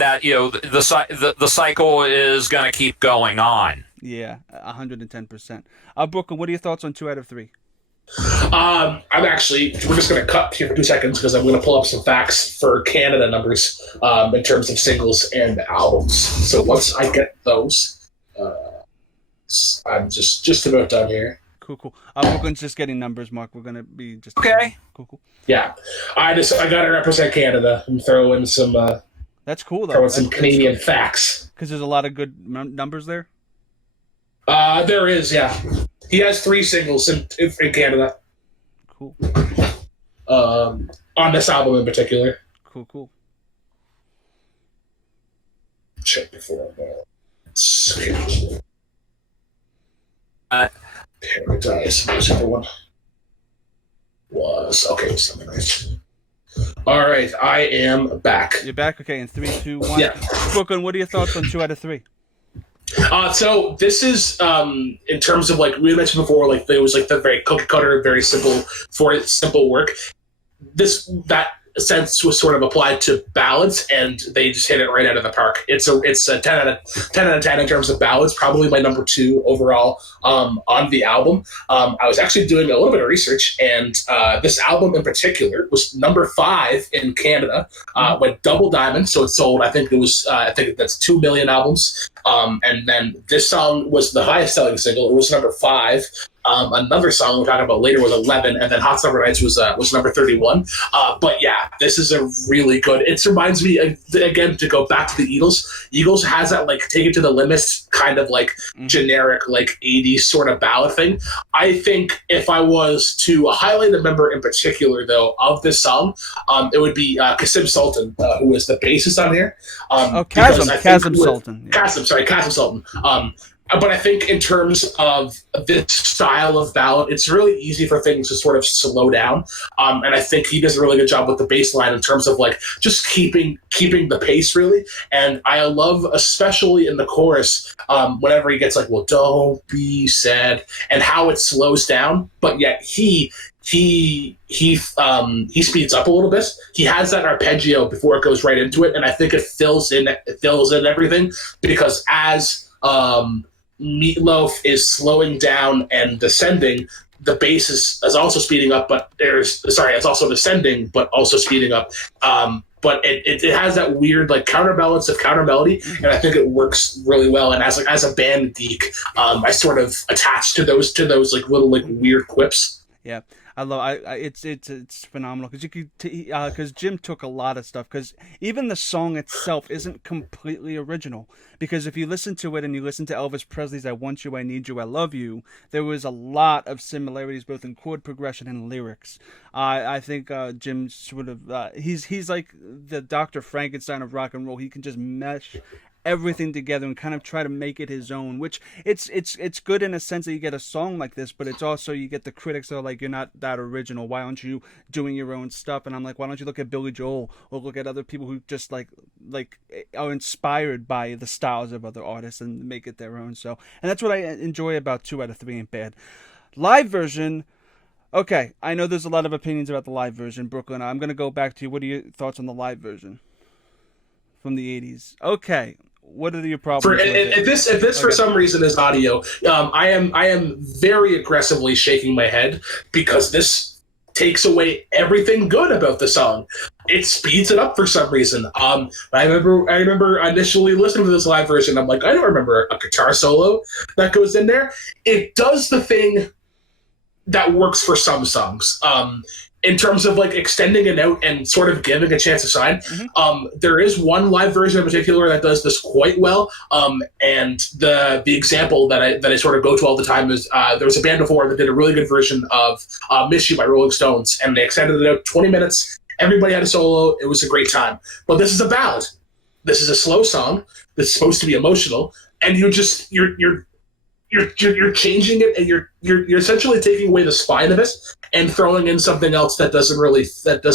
that the cycle is going to keep going on. Yeah, 110%. Brooklyn, what are your thoughts on 2 out of 3? We're just going to cut here for 2 seconds because I'm going to pull up some facts for Canada numbers in terms of singles and albums. So once I get those, I'm just about done here. Cool. Brooklyn's just getting numbers, Marc. We're going to be just... Okay. Cool. Yeah. I got to represent Canada and throw in some... that's cool, though. Throw in some Canadian facts. Because there's a lot of good numbers there? There is, yeah. He has 3 singles in Canada. Cool. On this album in particular. Cool. Check before Paradise. Whichever one was. Okay, something right. All right, I am back. You're back? Okay, in 3, 2, 1. Yeah. Brooklyn, what are your thoughts on 2 out of 3? So this is in terms of like we mentioned before, like there was like the very cookie cutter, very simple work. That sense was sort of applied to ballads, and they just hit it right out of the park. It's a 10 out of 10 in terms of ballads. Probably my number 2 overall on the album. I was actually doing a little bit of research, and this album in particular was number 5 in Canada. Went double diamond, so it sold. I think that's 2 million albums. And then this song was the highest selling single. It was number 5 Another song we'll talk about later was 11, and then Hot Summer Nights was number 31. But yeah, this is a really good. It reminds me again to go back to the Eagles. Eagles has that like take it to the limits kind of like generic like 80s sort of ballad thing. I think if I was to highlight a member in particular though of this song, it would be Kasim Sultan, who is the bassist on here. Kasim Sultan. Yeah. Kasim Sultan. But I think in terms of this style of ballad, it's really easy for things to sort of slow down. And I think he does a really good job with the bass line in terms of like just keeping the pace really. And I love, especially in the chorus, whenever he gets like, well, don't be sad, and how it slows down, but yet he speeds up a little bit. He has that arpeggio before it goes right into it, and I think it fills in everything, because as Meatloaf is slowing down and descending, the bass is also speeding up, but it's also descending, but also speeding up. But it has that weird like counterbalance of counter melody, and I think it works really well. And as a band geek, I sort of attach to those like little like weird quips. Yeah. I love. It's phenomenal because Jim took a lot of stuff, because even the song itself isn't completely original. Because if you listen to it and you listen to Elvis Presley's "I Want You, I Need You, I Love You," there was a lot of similarities both in chord progression and lyrics. I think Jim sort of he's like the Dr. Frankenstein of rock and roll. He can just mesh everything together and kind of try to make it his own, which it's good in a sense that you get a song like this, but it's also you get the critics that are like, you're not that original, why aren't you doing your own stuff? And I'm like, why don't you look at Billy Joel or look at other people who just like are inspired by the styles of other artists and make it their own. So, and that's what I enjoy about 2 out of 3 Ain't Bad. Live version. Okay, I know there's a lot of opinions about the live version. Brooklyn, I'm going to go back to you. What are your thoughts on the live version from the 80s? Okay. What are your problems? If this for some reason is audio, I am very aggressively shaking my head, because this takes away everything good about the song. It speeds it up for some reason. I remember initially listening to this live version. I'm like, I don't remember a guitar solo that goes in there. It does the thing that works for some songs. In terms of like extending it out and sort of giving a chance to shine. There is one live version in particular that does this quite well. And the example that I sort of go to all the time is there was a band before that did a really good version of Miss You by Rolling Stones, and they extended it out 20 minutes. Everybody had a solo. It was a great time. But this is a ballad. This is a slow song that's supposed to be emotional, and you're changing it, and you're essentially taking away the spine of it and throwing in something else that doesn't really fit.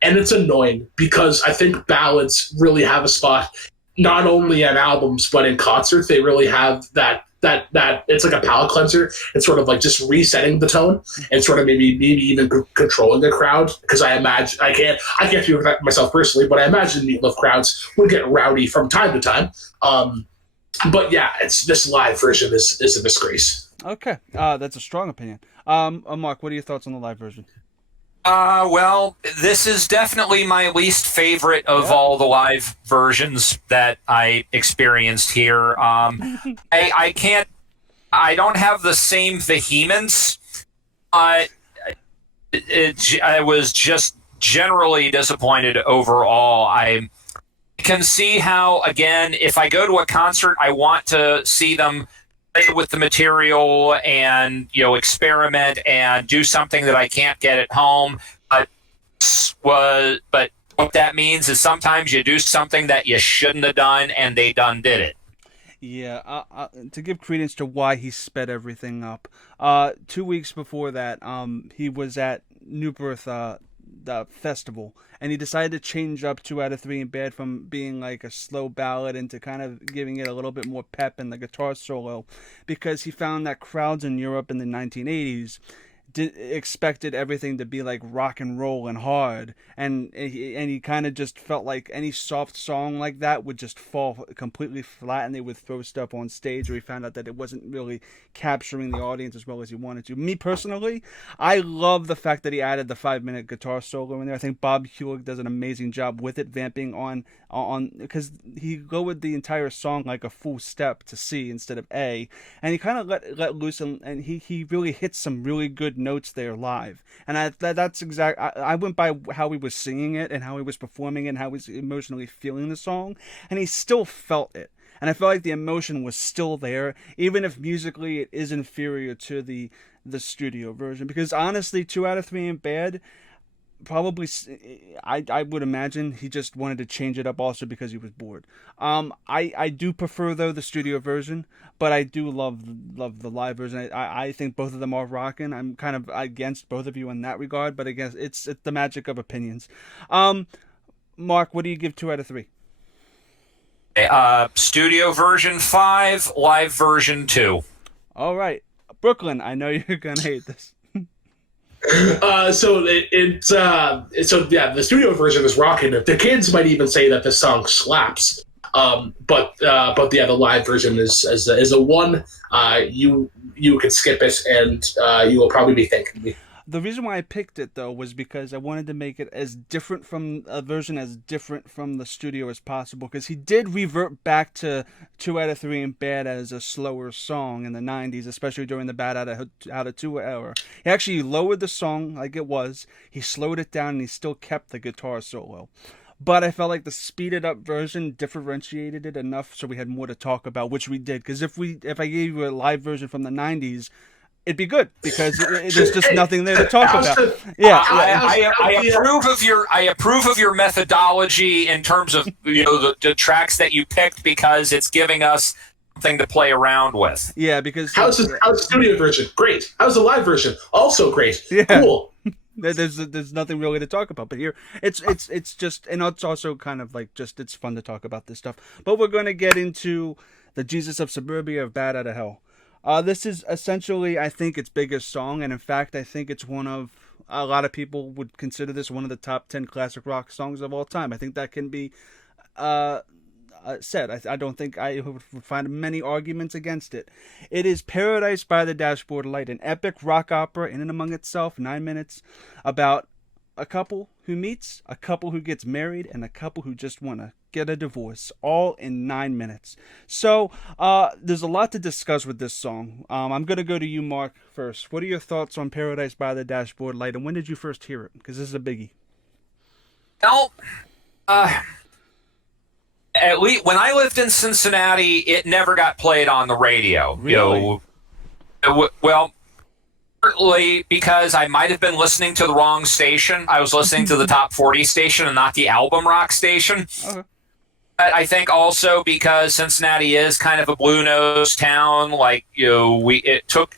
And it's annoying, because I think ballads really have a spot not only on albums but in concerts. They really have that it's like a palate cleanser. It's sort of like just resetting the tone and sort of maybe even controlling the crowd. Because I imagine I can't do it myself personally, but I imagine Meatloaf crowds would get rowdy from time to time. But yeah, this live version is a disgrace. Okay, that's a strong opinion. Marc, what are your thoughts on the live version? Well, this is definitely my least favorite of all the live versions that I experienced here. I don't have the same vehemence. I was just generally disappointed overall. I can see how, again, if I go to a concert, I want to see them play with the material and, experiment and do something that I can't get at home. But what that means is sometimes you do something that you shouldn't have done, and they done did it. Yeah, to give credence to why he sped everything up. 2 weeks before that, he was at New Birth, the festival, and he decided to change up 2 out of 3 Ain't Bad from being like a slow ballad into kind of giving it a little bit more pep in the guitar solo, because he found that crowds in Europe in the 1980s expected everything to be like rock and roll and hard, and he kind of just felt like any soft song like that would just fall completely flat, and they would throw stuff on stage where he found out that it wasn't really capturing the audience as well as he wanted to. Me personally, I love the fact that he added the 5-minute guitar solo in there. I think Bob Heuck does an amazing job with it, vamping on because he lowered the entire song like a full step to C instead of A, and he kind of let loose, and he really hit some really good notes there live. And that's exact. I went by how he was singing it and how he was performing it and how he was emotionally feeling the song, and he still felt it. And I felt like the emotion was still there, even if musically it is inferior to the studio version. Because honestly, 2 out of 3 ain't bad. Probably, I would imagine he just wanted to change it up also because he was bored. I do prefer though the studio version, but I do love the live version. I think both of them are rocking. I'm kind of against both of you in that regard, but I guess it's the magic of opinions. Mark, what do you give 2 out of 3? Studio version 5, live version 2. All right, Brooklyn. I know you're gonna hate this. So the studio version is rocking. The kids might even say that the song slaps. But the live version is a one. You can skip it, and you will probably be thanking me. The reason why I picked it though was because I wanted to make it as different from a version as different from the studio as possible. Because he did revert back to 2 out of 3 and Bad as a slower song in the '90s, especially during the Bad Out of 2 era. He actually lowered the song like it was. He slowed it down, and he still kept the guitar solo. But I felt like the speeded up version differentiated it enough so we had more to talk about, which we did. Because if I gave you a live version from the '90s, it'd be good because there's just nothing there to talk about. I approve of your methodology in terms of the tracks that you picked, because it's giving us something to play around with. Yeah, because how's the studio version? Great. How's the live version? Also great. Yeah. Cool. There's nothing really to talk about, but here it's just, and it's also kind of like just it's fun to talk about this stuff. But we're going to get into the Jesus of Suburbia of Bad Out of Hell. This is essentially, I think, its biggest song, and in fact, I think it's one of, a lot of people would consider this one of the top 10 classic rock songs of all time. I think that can be said. I don't think I would find many arguments against it. It is Paradise by the Dashboard Light, an epic rock opera in and among itself, 9 minutes, about a couple who meets, a couple who gets married, and a couple who just want to get a divorce, all in 9 minutes. So there's a lot to discuss with this song. I'm going to go to you, Mark, first. What are your thoughts on Paradise by the Dashboard Light, and when did you first hear it? Because this is a biggie. Well, at least when I lived in Cincinnati, it never got played on the radio. Really? Well, partly because I might have been listening to the wrong station. I was listening to the top 40 station and not the album rock station. Okay. But I think also because Cincinnati is kind of a blue-nosed town. It took,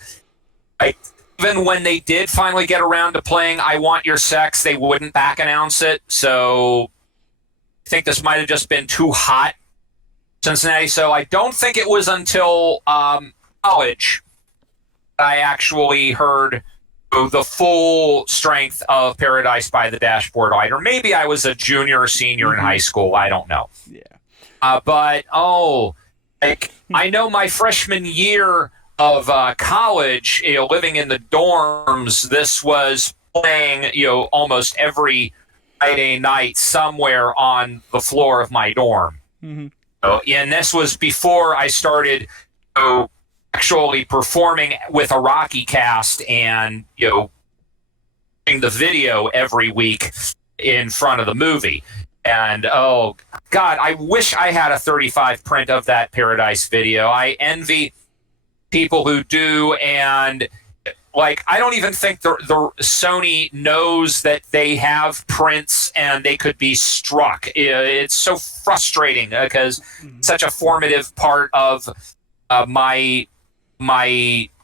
even when they did finally get around to playing I Want Your Sex, they wouldn't back announce it. So I think this might have just been too hot, Cincinnati. So I don't think it was until college I actually heard the full strength of Paradise by the Dashboard Light. Or maybe I was a junior or senior in high school. I don't know. Yeah. But I know my freshman year of college, living in the dorms, this was playing, almost every Friday night somewhere on the floor of my dorm. Mm-hmm. And this was before I started actually performing with a Rocky cast and, doing the video every week in front of the movie. And, oh, God, I wish I had a 35 print of that Paradise video. I envy people who do, and, I don't even think the Sony knows that they have prints and they could be struck. It's so frustrating because it's such a formative part of my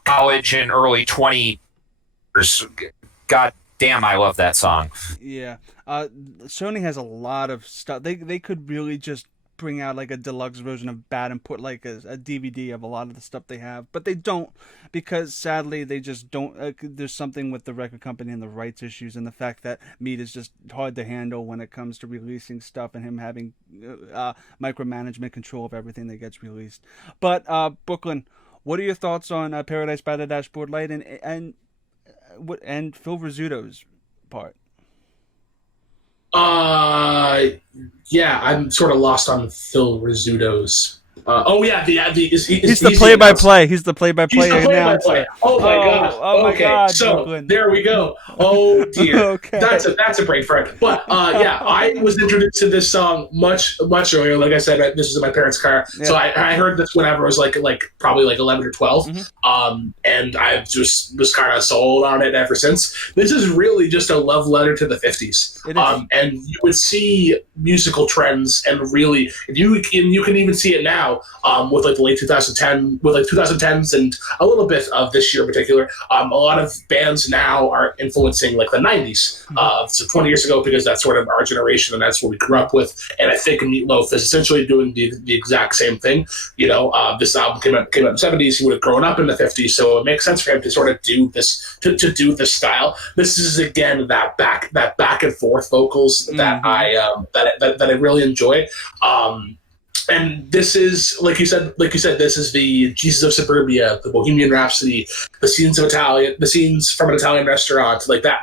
college and early 20 years. God damn, I love that song. Yeah. Sony has a lot of stuff. They could really just bring out like a deluxe version of Bad and put like a DVD of a lot of the stuff they have, but they don't, because sadly they just don't. There's something with the record company and the rights issues, and the fact that Meat is just hard to handle when it comes to releasing stuff, and him having micromanagement control of everything that gets released. But Brooklyn, what are your thoughts on Paradise by the Dashboard Light and Phil Rizzuto's part? Yeah, I'm sort of lost on Phil Rizzuto's. He's the play-by-play. He's the play-by-play announcer. Oh my god! Oh my god! So Brooklyn. there we go. Oh dear. Okay. That's a brain fart. But I was introduced to this song much earlier. Like I said, this was in my parents' car, so I heard this whenever I was like probably like 11 or 12, and I just was kind of sold on it ever since. This is really just a love letter to the 50s, and you would see musical trends, and really you can even see it now. With like the late 2010s and a little bit of this year in particular, a lot of bands now are influencing like the 90s. So 20 years ago, because that's sort of our generation and that's what we grew up with. And I think Meat Loaf is essentially doing the exact same thing. This album came out in the 70s. He would have grown up in the 50s, so it makes sense for him to sort of do this to do this style. This is again that back and forth vocals that I really enjoy. And this is, like you said, this is the Jesus of Suburbia, the Bohemian Rhapsody, the scenes from an Italian restaurant, like that.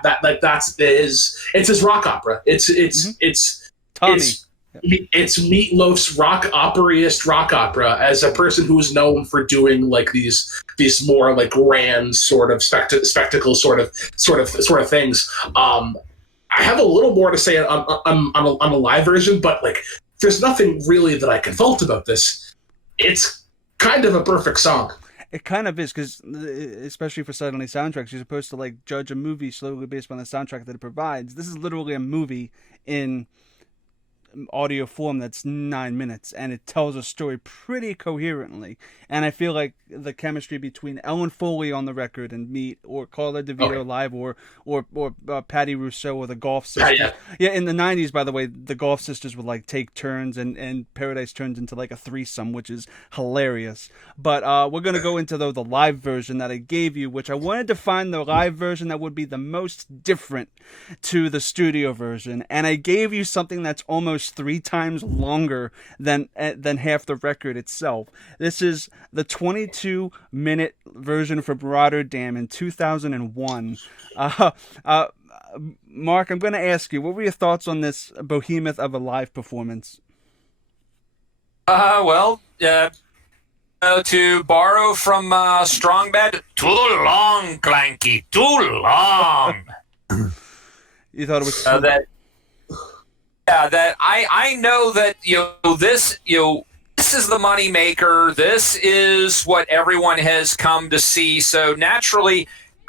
It's his rock opera. It's Tommy. It's Meat Loaf's rock opera. As a person who is known for doing like these more like grand sort of spectacle sort of things. I have a little more to say on a live version, but like, there's nothing really that I can fault about this. It's kind of a perfect song. It kind of is, because especially for Suddenly soundtracks, you're supposed to like judge a movie slowly based on the soundtrack that it provides. This is literally a movie in audio form that's 9 minutes, and it tells a story pretty coherently. And I feel like the chemistry between Ellen Foley on the record and Meat, or Carla DeVito live, or Patty Rousseau, or the Golf Sisters. Yeah, in the 90s, by the way, the Golf Sisters would like take turns, and Paradise turns into like a threesome, which is hilarious. But we're going to go into the live version that I gave you, which I wanted to find the live version that would be the most different to the studio version, and I gave you something that's almost 3 times longer than half the record itself. This is the 22-minute version from Rotterdam in 2001. Mark, I'm going to ask you, what were your thoughts on this behemoth of a live performance? To borrow from Strongbad, too long, Clanky, too long. You thought it was that I know that this is the money maker. This is what everyone has come to see. So naturally,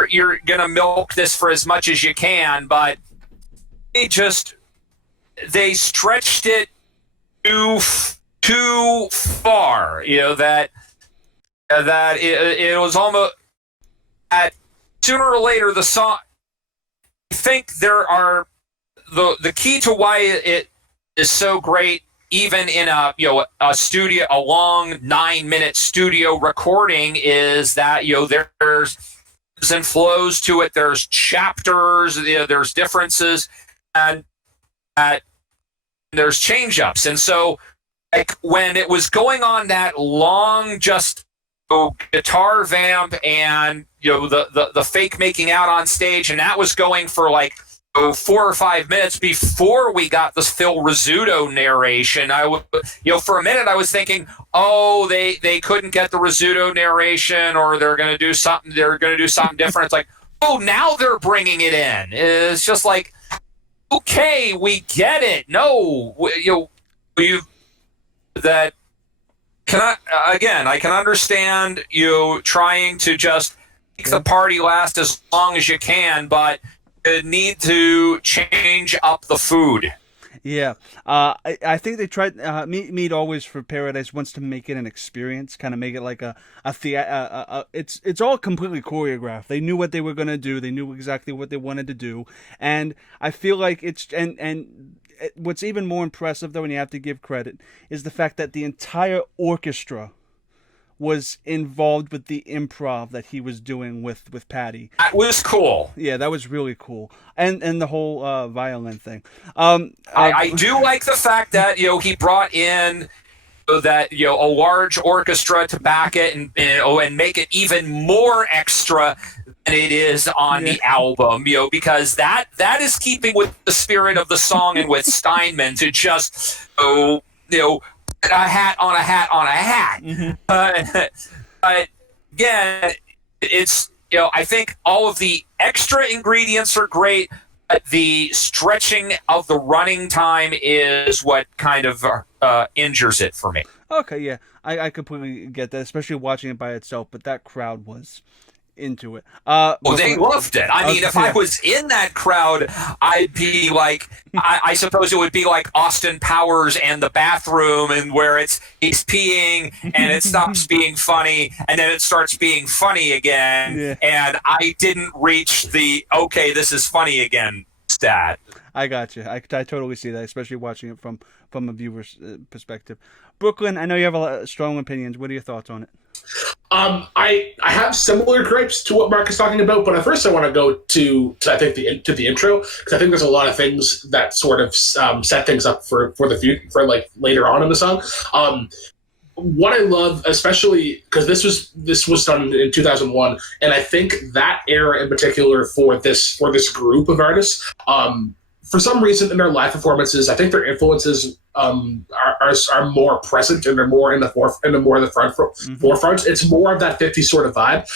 you're gonna milk this for as much as you can. But they stretched it too far. That it was almost at sooner or later the song. I think there are. The key to why it is so great, even in a long 9-minute studio recording, is that there's ebbs and flows to it. There's chapters, there's differences, and there's change ups. And so, like when it was going on that long, just guitar vamp and the fake making out on stage, and that was going for like 4 or 5 minutes before we got this Phil Rizzuto narration. For a minute I was thinking, they couldn't get the Rizzuto narration, or they're going to do something different. It's like, now they're bringing it in. It's just like, okay, we get it. No, I can understand you trying to just make the party last as long as you can, but need to change up the food. Yeah, I think they tried. Meat always for Paradise wants to make it an experience, kind of make it like it's all completely choreographed. They knew what they were gonna do. They knew exactly what they wanted to do, and I feel like it's and what's even more impressive, though, and you have to give credit, is the fact that the entire orchestra was involved with the improv that he was doing with Patty. That was cool. Yeah, that was really cool, and the whole violin thing. I do like the fact that he brought in that a large orchestra to back it and make it even more extra than it is on the album. Because that is keeping with the spirit of the song and with Steinman to just a hat on a hat on a hat. Mm-hmm. But again, it's I think all of the extra ingredients are great. But the stretching of the running time is what kind of injures it for me. Okay, yeah, I completely get that, especially watching it by itself. But that crowd was into it. They loved it. I mean, if I was in that crowd, I'd be like, I suppose it would be like Austin Powers and the bathroom, and where he's peeing and it stops being funny, and then it starts being funny again, and I didn't reach the okay, this is funny again stat. I got you. I totally see that, especially watching it from a viewer's perspective. Brooklyn, I know you have a lot of strong opinions. What are your thoughts on it? I have similar gripes to what Marc is talking about, but at first I want to go to I think the intro, because I think there's a lot of things that sort of set things up for the future, for like later on in the song. What I love, especially because this was done in 2001, and I think that era in particular for this group of artists, for some reason in their live performances, I think their influences are more present, and they're more in the forefront. It's more of that 50s sort of vibe.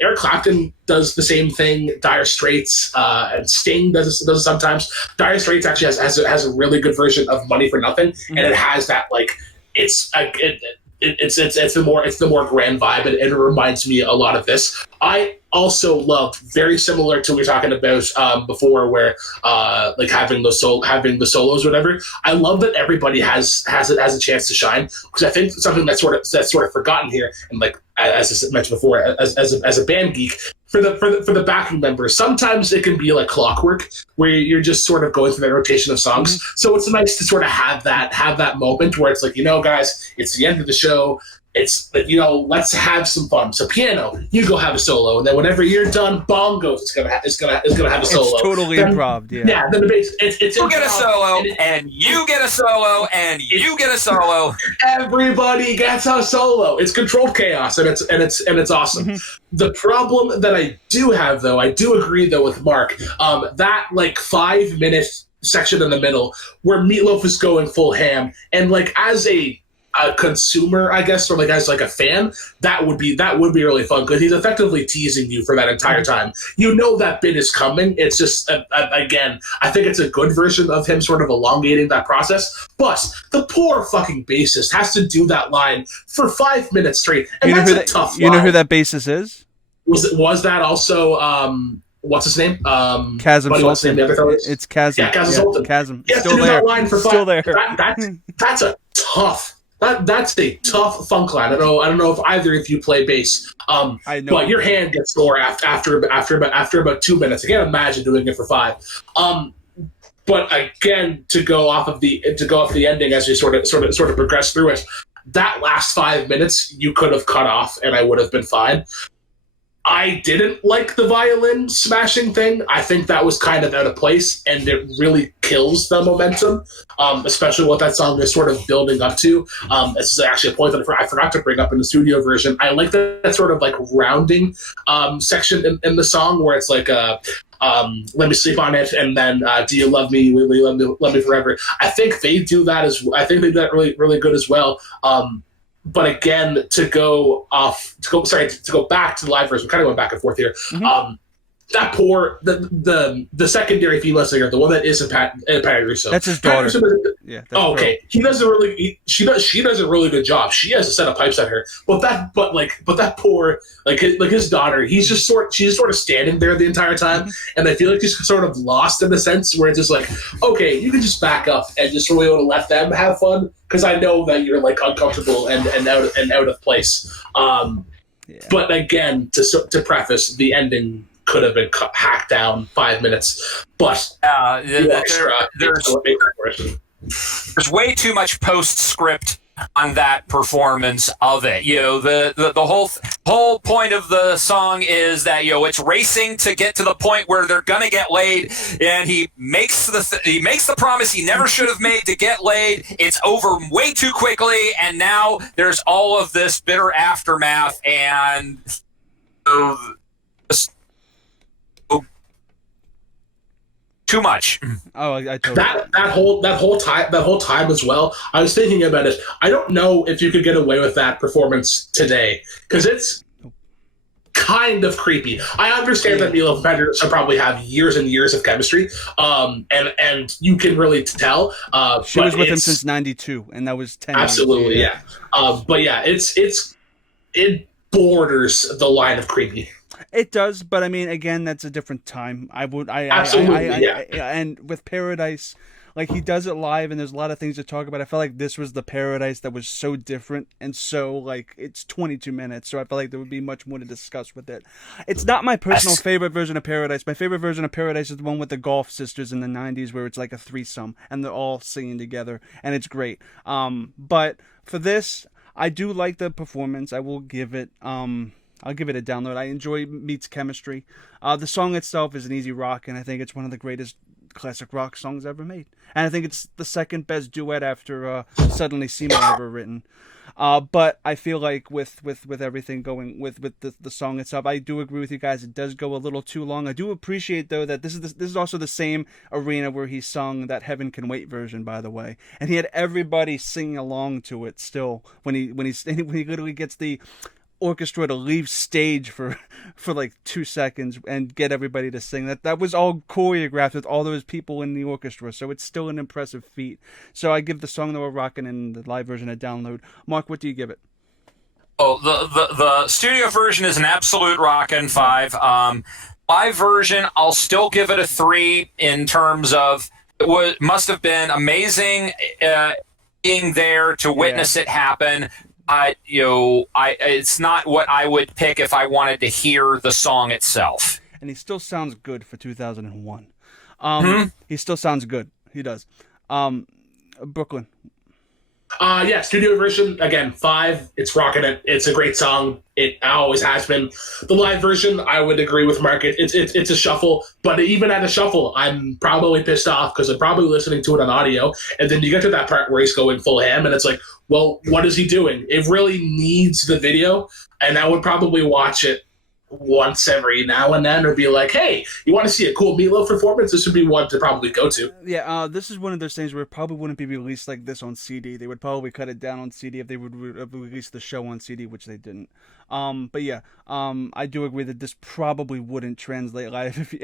Eric Clapton does the same thing. Dire Straits and Sting does it sometimes. Dire Straits actually has a really good version of Money for Nothing, and it has that like it's the more grand vibe, and it reminds me a lot of this. I also love, very similar to what we were talking about before, where like having the solos or whatever. I love that everybody has a chance to shine, because I think something that's sort of forgotten here, and like as I mentioned before, as a band geek, for the backing members, sometimes it can be like clockwork, where you're just sort of going through that rotation of songs. Mm-hmm. So it's nice to sort of have that moment where it's like, guys, it's the end of the show. It's let's have some fun. So piano, you go have a solo, and then whenever you're done, bongos is gonna have a solo. It's totally improv. Yeah. Then the bass. It's you get a solo, and you get a solo, and you get a solo. Everybody gets a solo. It's controlled chaos, and it's awesome. Mm-hmm. The problem that I do have, though, I do agree though with Marc, that like 5-minute section in the middle where Meatloaf is going full ham, and like as a consumer, I guess, or like as like a fan, that would be really fun, because he's effectively teasing you for that entire time. That bit is coming. It's just again, I think it's a good version of him sort of elongating that process. But the poor fucking bassist has to do that line for 5 minutes straight, and that's a tough line. You know who that bassist is? Was that also what's his name? Chasm Sultan. It's Chasm. Yeah, Chasm Sultan. Chasm. He has to do that line for 5. Still there. That's a tough. That's a tough funk line. I don't know if either of you play bass. I know. But your hand gets sore after about 2 minutes. I can't imagine doing it for 5. But again, to go off the ending as you sort of progress through it, that last 5 minutes you could have cut off, and I would have been fine. I didn't like the violin smashing thing. I think that was kind of out of place, and it really kills the momentum, especially what that song is sort of building up to. This is actually a point that I forgot to bring up in the studio version. I like that sort of like rounding section in the song, where it's like let me sleep on it, and then do you love me? Will you love me forever? I think they do that really, really good as well. But again, to go back to the live version, we're kind of going back and forth here. Mm-hmm. That poor the secondary female singer, the one that isn't Patty Russo. That's his daughter. Okay. He does she does a really good job. She has a set of pipes at her. But that poor his daughter, she's just sort of standing there the entire time, and I feel like she's sort of lost in the sense where it's just like, okay, you can just back up and just really want to let them have fun, because I know that you're like uncomfortable and out of place. But again, to preface, the ending could have been hacked down 5 minutes, but the extra there's way too much postscript on that performance of it. The whole point of the song is that it's racing to get to the point where they're gonna get laid, and he makes the promise he never should have made to get laid. It's over way too quickly, and now there's all of this bitter aftermath, and too much. Oh, I totally that whole time as well. I was thinking about it. I don't know if you could get away with that performance today, because it's kind of creepy. I understand that Milo and Predators probably have years and years of chemistry, and you can really tell. She was with him since '92, and that was 10 absolutely years. But yeah, it borders the line of creepy. It does, but I mean, again, that's a different time. Absolutely. And with Paradise, like, he does it live, and there's a lot of things to talk about. I felt like this was the Paradise that was so different, and so, like, it's 22 minutes, so I felt like there would be much more to discuss with it. It's not my personal favorite version of Paradise. My favorite version of Paradise is the one with the Golf Sisters in the 90s, where it's like a threesome, and they're all singing together, and it's great. But for this, I do like the performance. I will give it... I'll give it a download. I enjoy Meat's chemistry. The song itself is an easy rock, and I think it's one of the greatest classic rock songs ever made. And I think it's the second best duet after Suddenly Seymour ever written. But I feel like with everything going with the song itself, I do agree with you guys. It does go a little too long. I do appreciate, though, that this is also the same arena where he sung that Heaven Can Wait version, by the way, and he had everybody singing along to it still when he literally gets the orchestra to leave stage for like 2 seconds and get everybody to sing. That was all choreographed with all those people in the orchestra, so it's still an impressive feat. So I give the song that we're rocking in the live version a download. Mark, what do you give it? Oh, the studio version is an absolute rockin' 5. Live version, I'll still give it a 3 in terms of it must have been amazing being there to witness it happen. It's not what I would pick if I wanted to hear the song itself. And he still sounds good for 2001. He still sounds good. He does. Brooklyn. Studio version, again, 5. It's rocking it. It's a great song. It always has been. The live version, I would agree with Marc. It's a shuffle, but even at a shuffle, I'm probably pissed off because I'm probably listening to it on audio, and then you get to that part where he's going full ham, and it's like, well, what is he doing? It really needs the video, and I would probably watch it once every now and then, or be like, hey, you want to see a cool Meatloaf performance? This would be one to probably go to. Yeah, this is one of those things where it probably wouldn't be released like this on CD. They would probably cut it down on CD if they would release the show on CD, which they didn't. But yeah, I do agree that this probably wouldn't translate live if,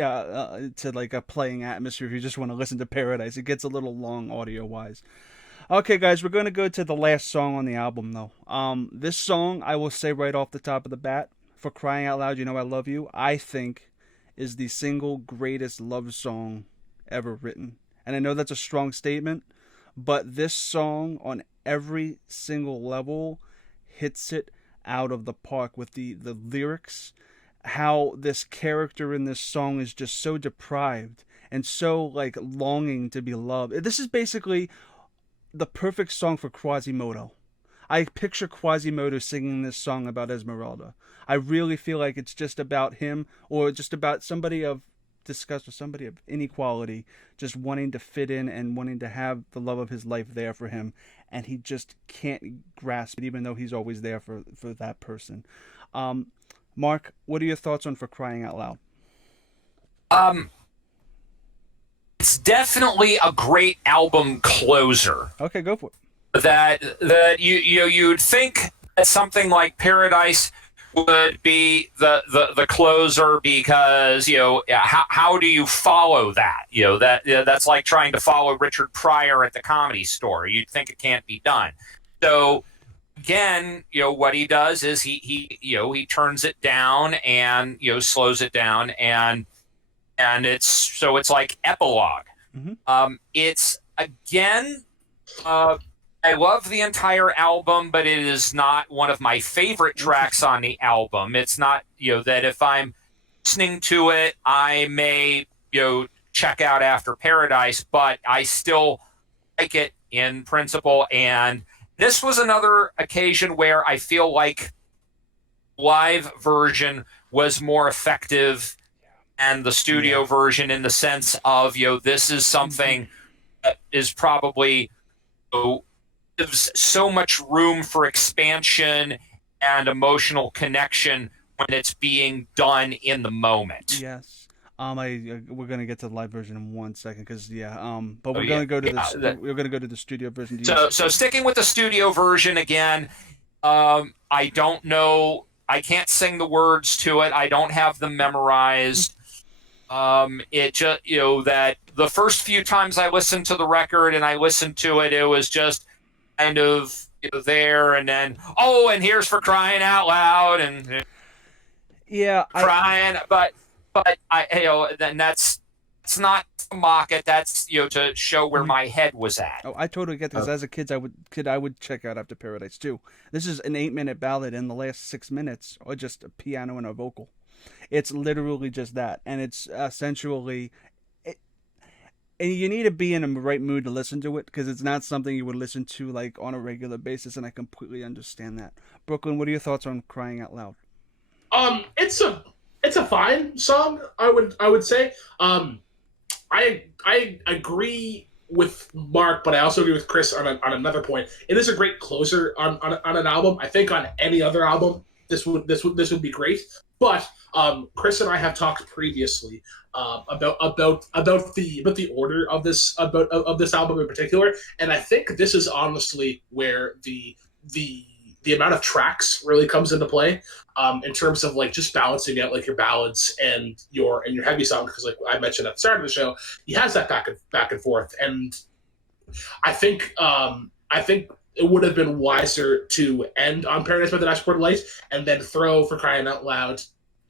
to like a playing atmosphere if you just want to listen to Paradise. It gets a little long audio-wise. Okay, guys, we're going to go to the last song on the album, though. This song, I will say right off the top of the bat, For Crying Out Loud, You Know I Love You, I think is the single greatest love song ever written. And I know that's a strong statement, but this song on every single level hits it out of the park with the lyrics, how this character in this song is just so deprived and so like longing to be loved. This is basically the perfect song for Quasimodo. I picture Quasimodo singing this song about Esmeralda. I really feel like it's just about him, or just about somebody of disgust, or somebody of inequality, just wanting to fit in and wanting to have the love of his life there for him, and he just can't grasp it, even though he's always there for that person. Marc, what are your thoughts on For Crying Out Loud? It's definitely a great album closer. Okay, go for it. That you'd think that something like Paradise would be the closer, because how do you follow that? That's like trying to follow Richard Pryor at the Comedy Store. You'd think it can't be done. So again, what he does is he turns it down and slows it down, and it's like epilogue. Mm-hmm. It's again. I love the entire album, but it is not one of my favorite tracks on the album. It's not, that if I'm listening to it, I may, check out after Paradise, but I still like it in principle. And this was another occasion where I feel like live version was more effective and the studio version, in the sense of, this is something that is probably, gives so much room for expansion and emotional connection when it's being done in the moment. Yes. We're gonna get to the live version in 1 second, because but we're Oh, gonna yeah. go to Yeah, we're gonna go to the studio version. So sticking with the studio version again, I don't know. I can't sing the words to it. I don't have them memorized. It just, that the first few times I listened to the record and I listened to it, it was just kind of, there, and then, and here's For Crying Out Loud, and crying, but I, then that's not to mock it. That's, to show where my head was at. Oh, I totally get this. As a kid, I would check out After Paradise too. This is an 8-minute ballad, and the last 6 minutes are just a piano and a vocal. It's literally just that, and it's essentially. And you need to be in the right mood to listen to it, because it's not something you would listen to like on a regular basis, and I completely understand that. Brooklyn, what are your thoughts on Crying Out Loud? It's a fine song, I would say. I agree with Mark, but I also agree with Chris on another point. It is a great closer on an album. I think on any other album, this would be great. But Chris and I have talked previously about the order of this album in particular, and I think this is honestly where the amount of tracks really comes into play, in terms of like just balancing out like your ballads and your heavy songs, because like I mentioned at the start of the show, he has that back and forth, and I think it would have been wiser to end on Paradise by the Dashboard Light and then throw For Crying Out Loud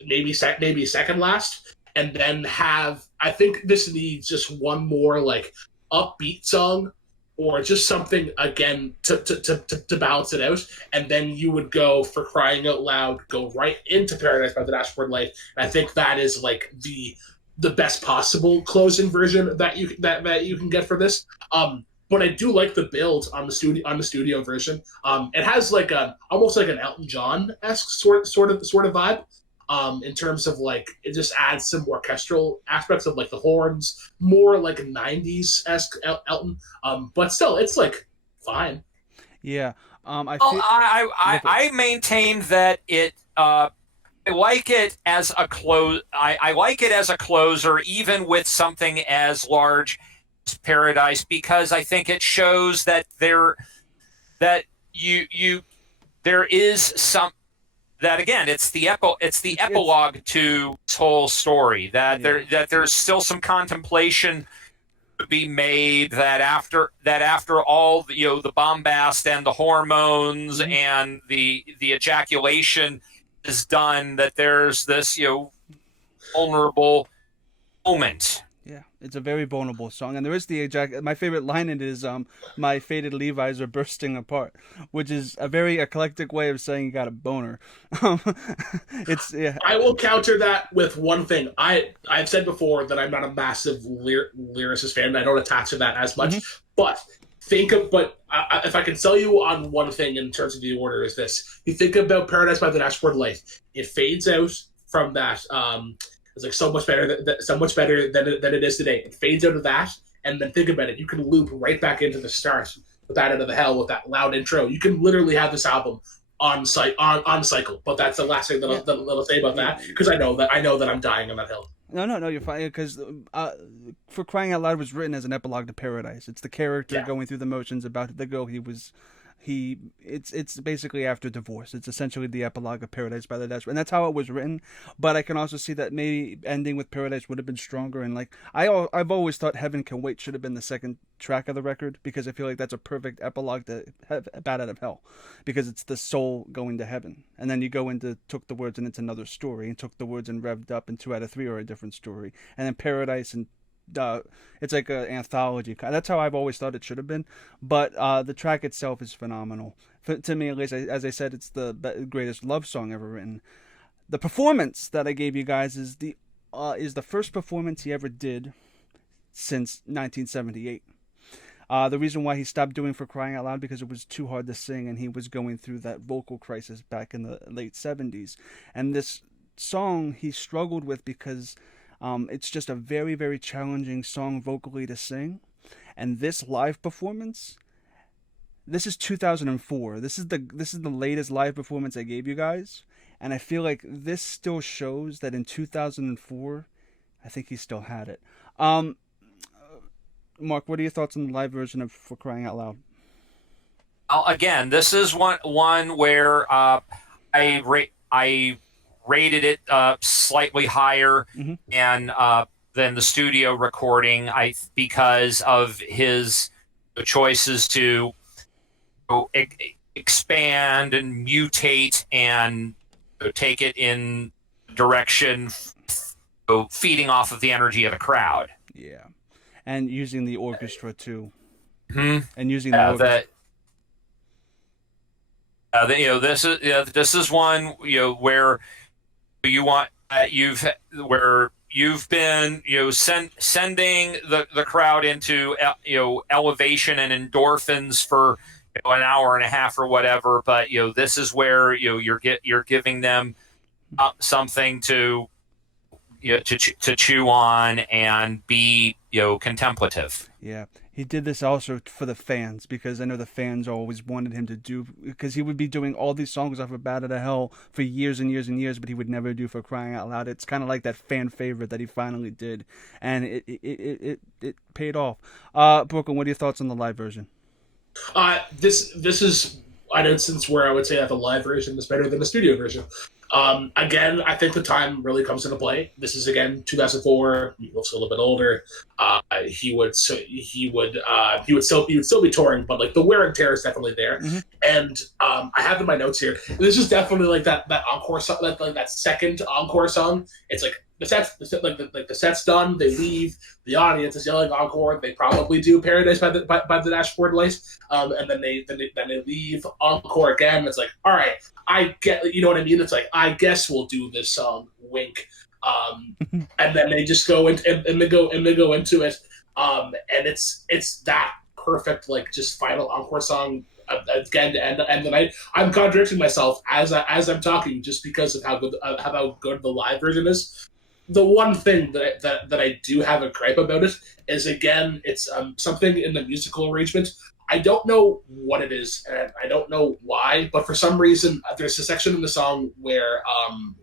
maybe second last, and then I think this needs just one more like upbeat song, or just something again to balance it out, and then you would go For Crying Out Loud, go right into Paradise by the Dashboard Light, and I think that is like the best possible closing version that you can get for this. But I do like the build on the studio version. It has like almost like an Elton John-esque sort of vibe. In terms of like, it just adds some orchestral aspects of like the horns, more like a 90s-esque Elton. But still, it's like fine. Yeah. I maintained that it. I like it as a close. I like it as a closer, even with something as large as Paradise, because I think it shows that there is some. That again, it's the epilogue to this whole story. That there's still some contemplation to be made. That after all, the bombast and the hormones and the ejaculation is done, that there's this vulnerable moment. Yeah, it's a very vulnerable song, and there is my favorite line in it is my faded Levi's are bursting apart, which is a very eclectic way of saying you got a boner. I will counter that with one thing. I've said before that I'm not a massive lyricist fan. I don't attach to that as much, but if I can sell you on one thing in terms of the order, is this: you think about Paradise by the Dashboard Light, it fades out from that. It's like so much better than it is today. It fades out of that, and then think about it. You can loop right back into the start with that Out of the Hell with that loud intro. You can literally have this album on cycle. But that's the last thing that I'll say about that, because I know that I'm dying on that hill. No, you're fine, because For Crying Out Loud was written as an epilogue to Paradise. It's the character going through the motions about the girl it's basically after divorce. It's essentially the epilogue of Paradise by the Dashboard, and that's how it was written. But I can also see that maybe ending with Paradise would have been stronger. And like I've always thought Heaven Can Wait should have been the second track of the record, because I feel like that's a perfect epilogue to Bat Out of Hell, because it's the soul going to heaven, and then you go into Took the Words and it's another story, and Took the Words and Revved Up and 2 out of 3 are a different story, and then Paradise and it's like an anthology. That's how I've always thought it should have been. But the track itself is phenomenal. To me, at least, as I said, it's the greatest love song ever written. The performance that I gave you guys is the first performance he ever did since 1978. The reason why he stopped doing For Crying Out Loud because it was too hard to sing, and he was going through that vocal crisis back in the late 70s. And this song he struggled with because it's just a very, very challenging song vocally to sing. And this live performance, this is 2004. This is the latest live performance I gave you guys, and I feel like this still shows that in 2004, I think he still had it. Mark, what are your thoughts on the live version of For Crying Out Loud? Again, this is one where I rated it slightly higher and than the studio recording. Because of his choices to expand and mutate and take it in direction feeding off of the energy of the crowd. Yeah, and using the orchestra too. Mm-hmm. And using the orchestra. This is one where you want you've been sending the crowd into elevation and endorphins for an hour and a half or whatever, but this is where you're giving them something to chew on and be contemplative. Yeah, he did this also for the fans, because I know the fans always wanted him to do, because he would be doing all these songs off of Bad Out of Hell for years and years and years, but he would never do For Crying Out Loud. It's kind of like that fan favorite that he finally did, and it paid off. Brooklyn, what are your thoughts on the live version? This is an instance where I would say that the live version is better than the studio version. Again, I think the time really comes into play. This is again 2004. He was a little bit older. He would still be touring, but like the wear and tear is definitely there. Mm-hmm. And I have in my notes here. This is definitely like that encore song, that second encore song. It's like the set's done. They leave. The audience is yelling encore. They probably do Paradise by the Dashboard Lights. And then they leave, encore again. It's like, all right, I get, you know what I mean? It's like, I guess we'll do this song. Wink. And then they just go and they go into it. And it's that perfect, like, just final encore song again to end the night. I'm contradicting myself as I'm talking, just because of how good the live version is. The one thing that I do have a gripe about it is, again, it's something in the musical arrangement. I don't know what it is, and I don't know why, but for some reason there's a section in the song where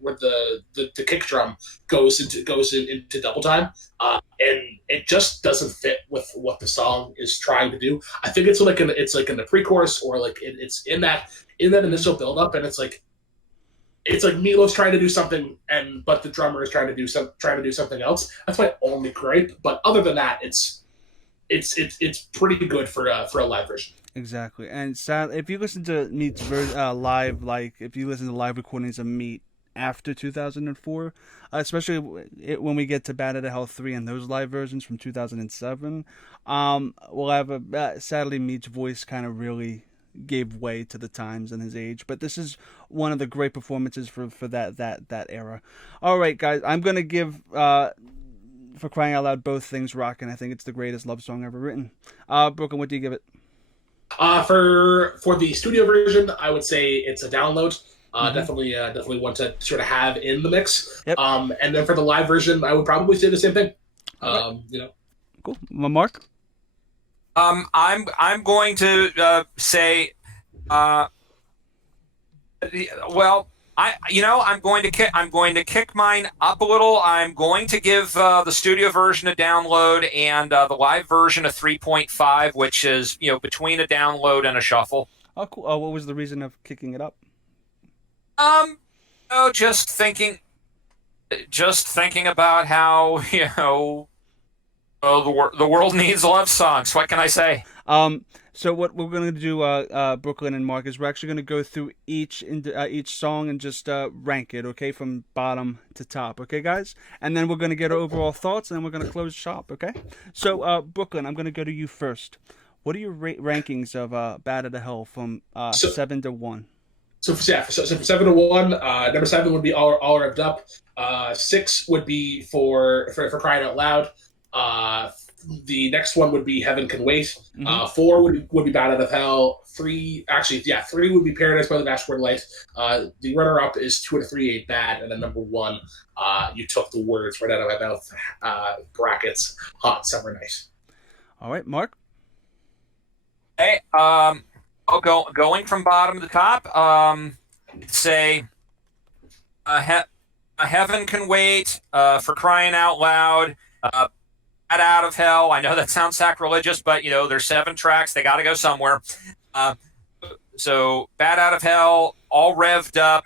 the kick drum goes into double time, and it just doesn't fit with what the song is trying to do. I think it's like in the pre-chorus, or like it's in that initial build-up, and it's like Meatloaf's trying to do something, but the drummer is trying to do something else. That's my only gripe. But other than that, it's pretty good for a live version. Exactly. And if you listen to Meat's live, like if you listen to live recordings of Meat after 2004, especially when we get to Bad Out of Hell 3 and those live versions from 2007, we'll have sadly Meat's voice kind of really gave way to the times and his age, but this is one of the great performances for that era. All right, guys, I'm gonna give For Crying Out Loud both things rock, and I think it's the greatest love song ever written. Brooklyn, what do you give it? For the studio version, I would say it's a download. Definitely one to sort of have in the mix. Yep. And then for the live version, I would probably say the same thing. Right. Cool. Mark? I'm going to say, I'm going to kick mine up a little. I'm going to give the studio version a download and the live version a 3.5, which is between a download and a shuffle. Oh, cool. What was the reason of kicking it up? Just thinking about how the world needs love songs. What can I say? So what we're going to do, Brooklyn and Mark, is we're actually going to go through each song and just rank it, okay, from bottom to top, okay, guys? And then we're going to get our overall thoughts, and then we're going to close shop, okay? So, Brooklyn, I'm going to go to you first. What are your rankings of Bad Out of Hell from 7 to 1? for 701, number 7 would be all revved up. 6 would be for crying out loud. The next one would be Heaven Can Wait. 4 would be Bad Out of Hell. 3 would be Paradise by the Dashboard Light. The runner up is 2 out of 3 ain't bad, and then number 1, you took the words right out of my mouth. Brackets, Hot Summer Night. All right, Mark. Hey, going from bottom to top, say, Heaven Can Wait, for crying out loud, Bad Out of Hell. I know that sounds sacrilegious, but there's 7 tracks. They got to go somewhere. So Bad Out of Hell, all revved up.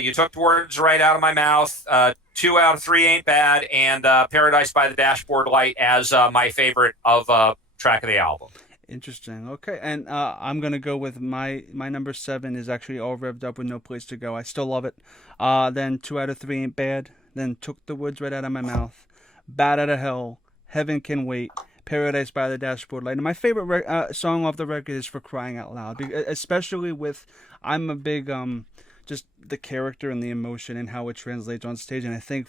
You took the words right out of my mouth. 2 out of 3 ain't bad, and Paradise by the Dashboard Light as my favorite of track of the album. Interesting. Okay, and I'm gonna go with my number 7 is actually all revved up with No Place to Go. I still love it. Then 2 out of 3 ain't bad. Then Took the Words Right Out of My Mouth. Bad Out of Hell. Heaven Can Wait. Paradise by the Dashboard Light. And my favorite song off the record is For Crying Out Loud, especially with I'm a big just the character and the emotion and how it translates on stage. And I think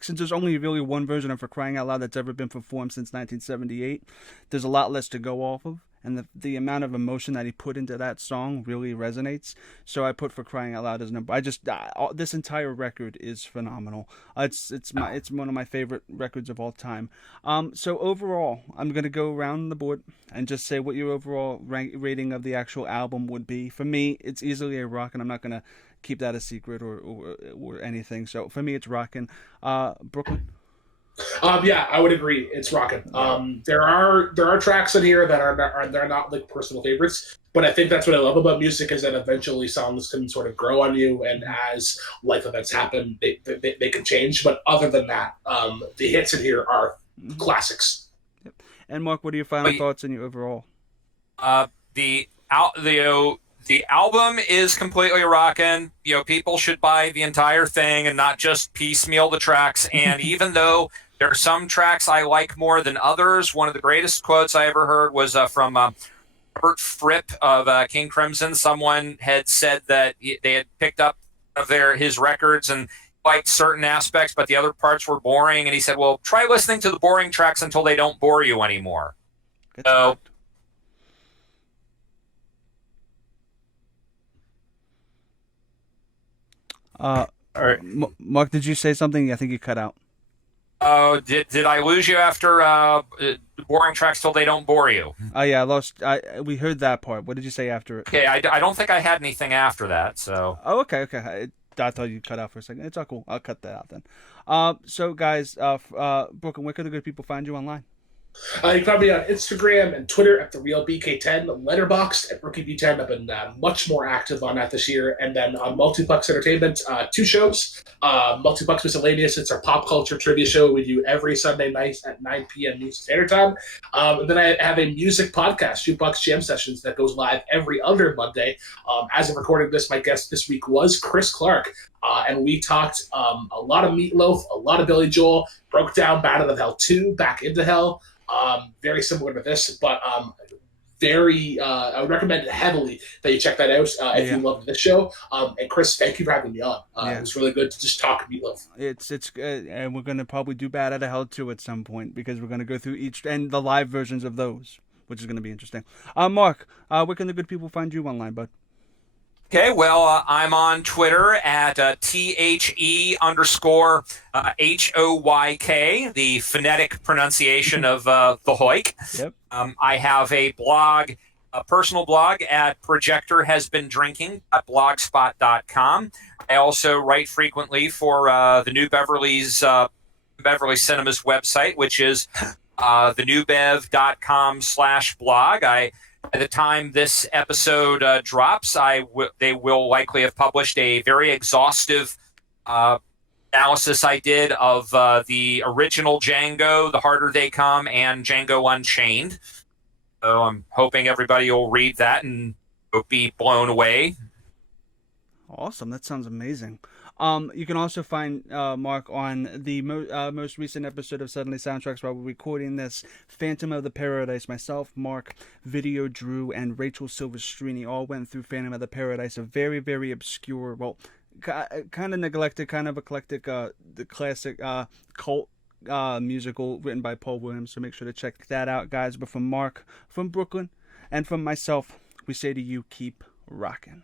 since there's only really one version of For Crying Out Loud that's ever been performed since 1978, there's a lot less to go off of. And the amount of emotion that he put into that song really resonates. So I put For Crying Out Loud as number. This entire record is phenomenal. It's one of my favorite records of all time. So overall, I'm gonna go around the board and just say what your overall rating of the actual album would be. For me, it's easily a rock, and I'm not gonna keep that a secret or anything. So for me, it's rocking. Brooklyn. Yeah, I would agree. It's rocking. There are tracks in here that they're not like personal favorites, but I think that's what I love about music is that eventually songs can sort of grow on you, and as life events happen, they can change. But other than that, the hits in here are classics. Yep. And Mark, what are your final thoughts on your overall? The album is completely rocking. People should buy the entire thing and not just piecemeal the tracks. And even though there are some tracks I like more than others, one of the greatest quotes I ever heard was from Robert Fripp of King Crimson. Someone had said that they had picked up his records and liked certain aspects, but the other parts were boring. And he said, well, try listening to the boring tracks until they don't bore you anymore. So. All right. Mark, did you say something? I think you cut out. Oh, did I lose you after boring tracks till they don't bore you? Oh yeah, I lost. We heard that part. What did you say after it? Okay, I don't think I had anything after that. So. Oh, okay. I thought you cut out for a second. It's all cool. I'll cut that out then. So guys, Brooklyn, where can the good people find you online? You can find me on Instagram and Twitter at TheRealBK10, Letterboxd at RookieB10. I've been much more active on that this year. And then on Multiplex Entertainment, 2 shows. Multiplex Miscellaneous, it's our pop culture trivia show we do every Sunday night at 9 p.m. Eastern Standard Time. And then I have a music podcast, Jukebox Jam Sessions, that goes live every other Monday. As of recording this, my guest this week was Chris Clark. And we talked a lot of Meatloaf, a lot of Billy Joel, broke down Bad Out of Hell 2, Back into Hell. Very similar to this, but I would recommend heavily that you check that out if you love this show. And Chris, thank you for having me on. It was really good to just talk Meatloaf. It's good, and we're gonna probably do Bad Out of Hell 2 at some point because we're gonna go through each and the live versions of those, which is gonna be interesting. Mark, where can the good people find you online, bud? Okay, well, I'm on Twitter at THE_HOYK, the phonetic pronunciation of the Heuck. Yep. I have a blog, a personal blog at projectorhasbeendrinking.blogspot.com. I also write frequently for the New Beverly Cinema's website, which is thenewbev.com/blog. By the time this episode drops, they will likely have published a very exhaustive analysis I did of the original Django, The Harder They Come, and Django Unchained. So I'm hoping everybody will read that and be blown away. Awesome. That sounds amazing. You can also find Marc on the most recent episode of Suddenly Soundtracks while we're recording this, Phantom of the Paradise. Myself, Marc, Video Drew, and Rachel Silvestrini all went through Phantom of the Paradise, a very, very obscure, well, kind of neglected, kind of eclectic, the classic cult musical written by Paul Williams. So make sure to check that out, guys. But from Marc from Brooklyn and from myself, we say to you, keep rocking.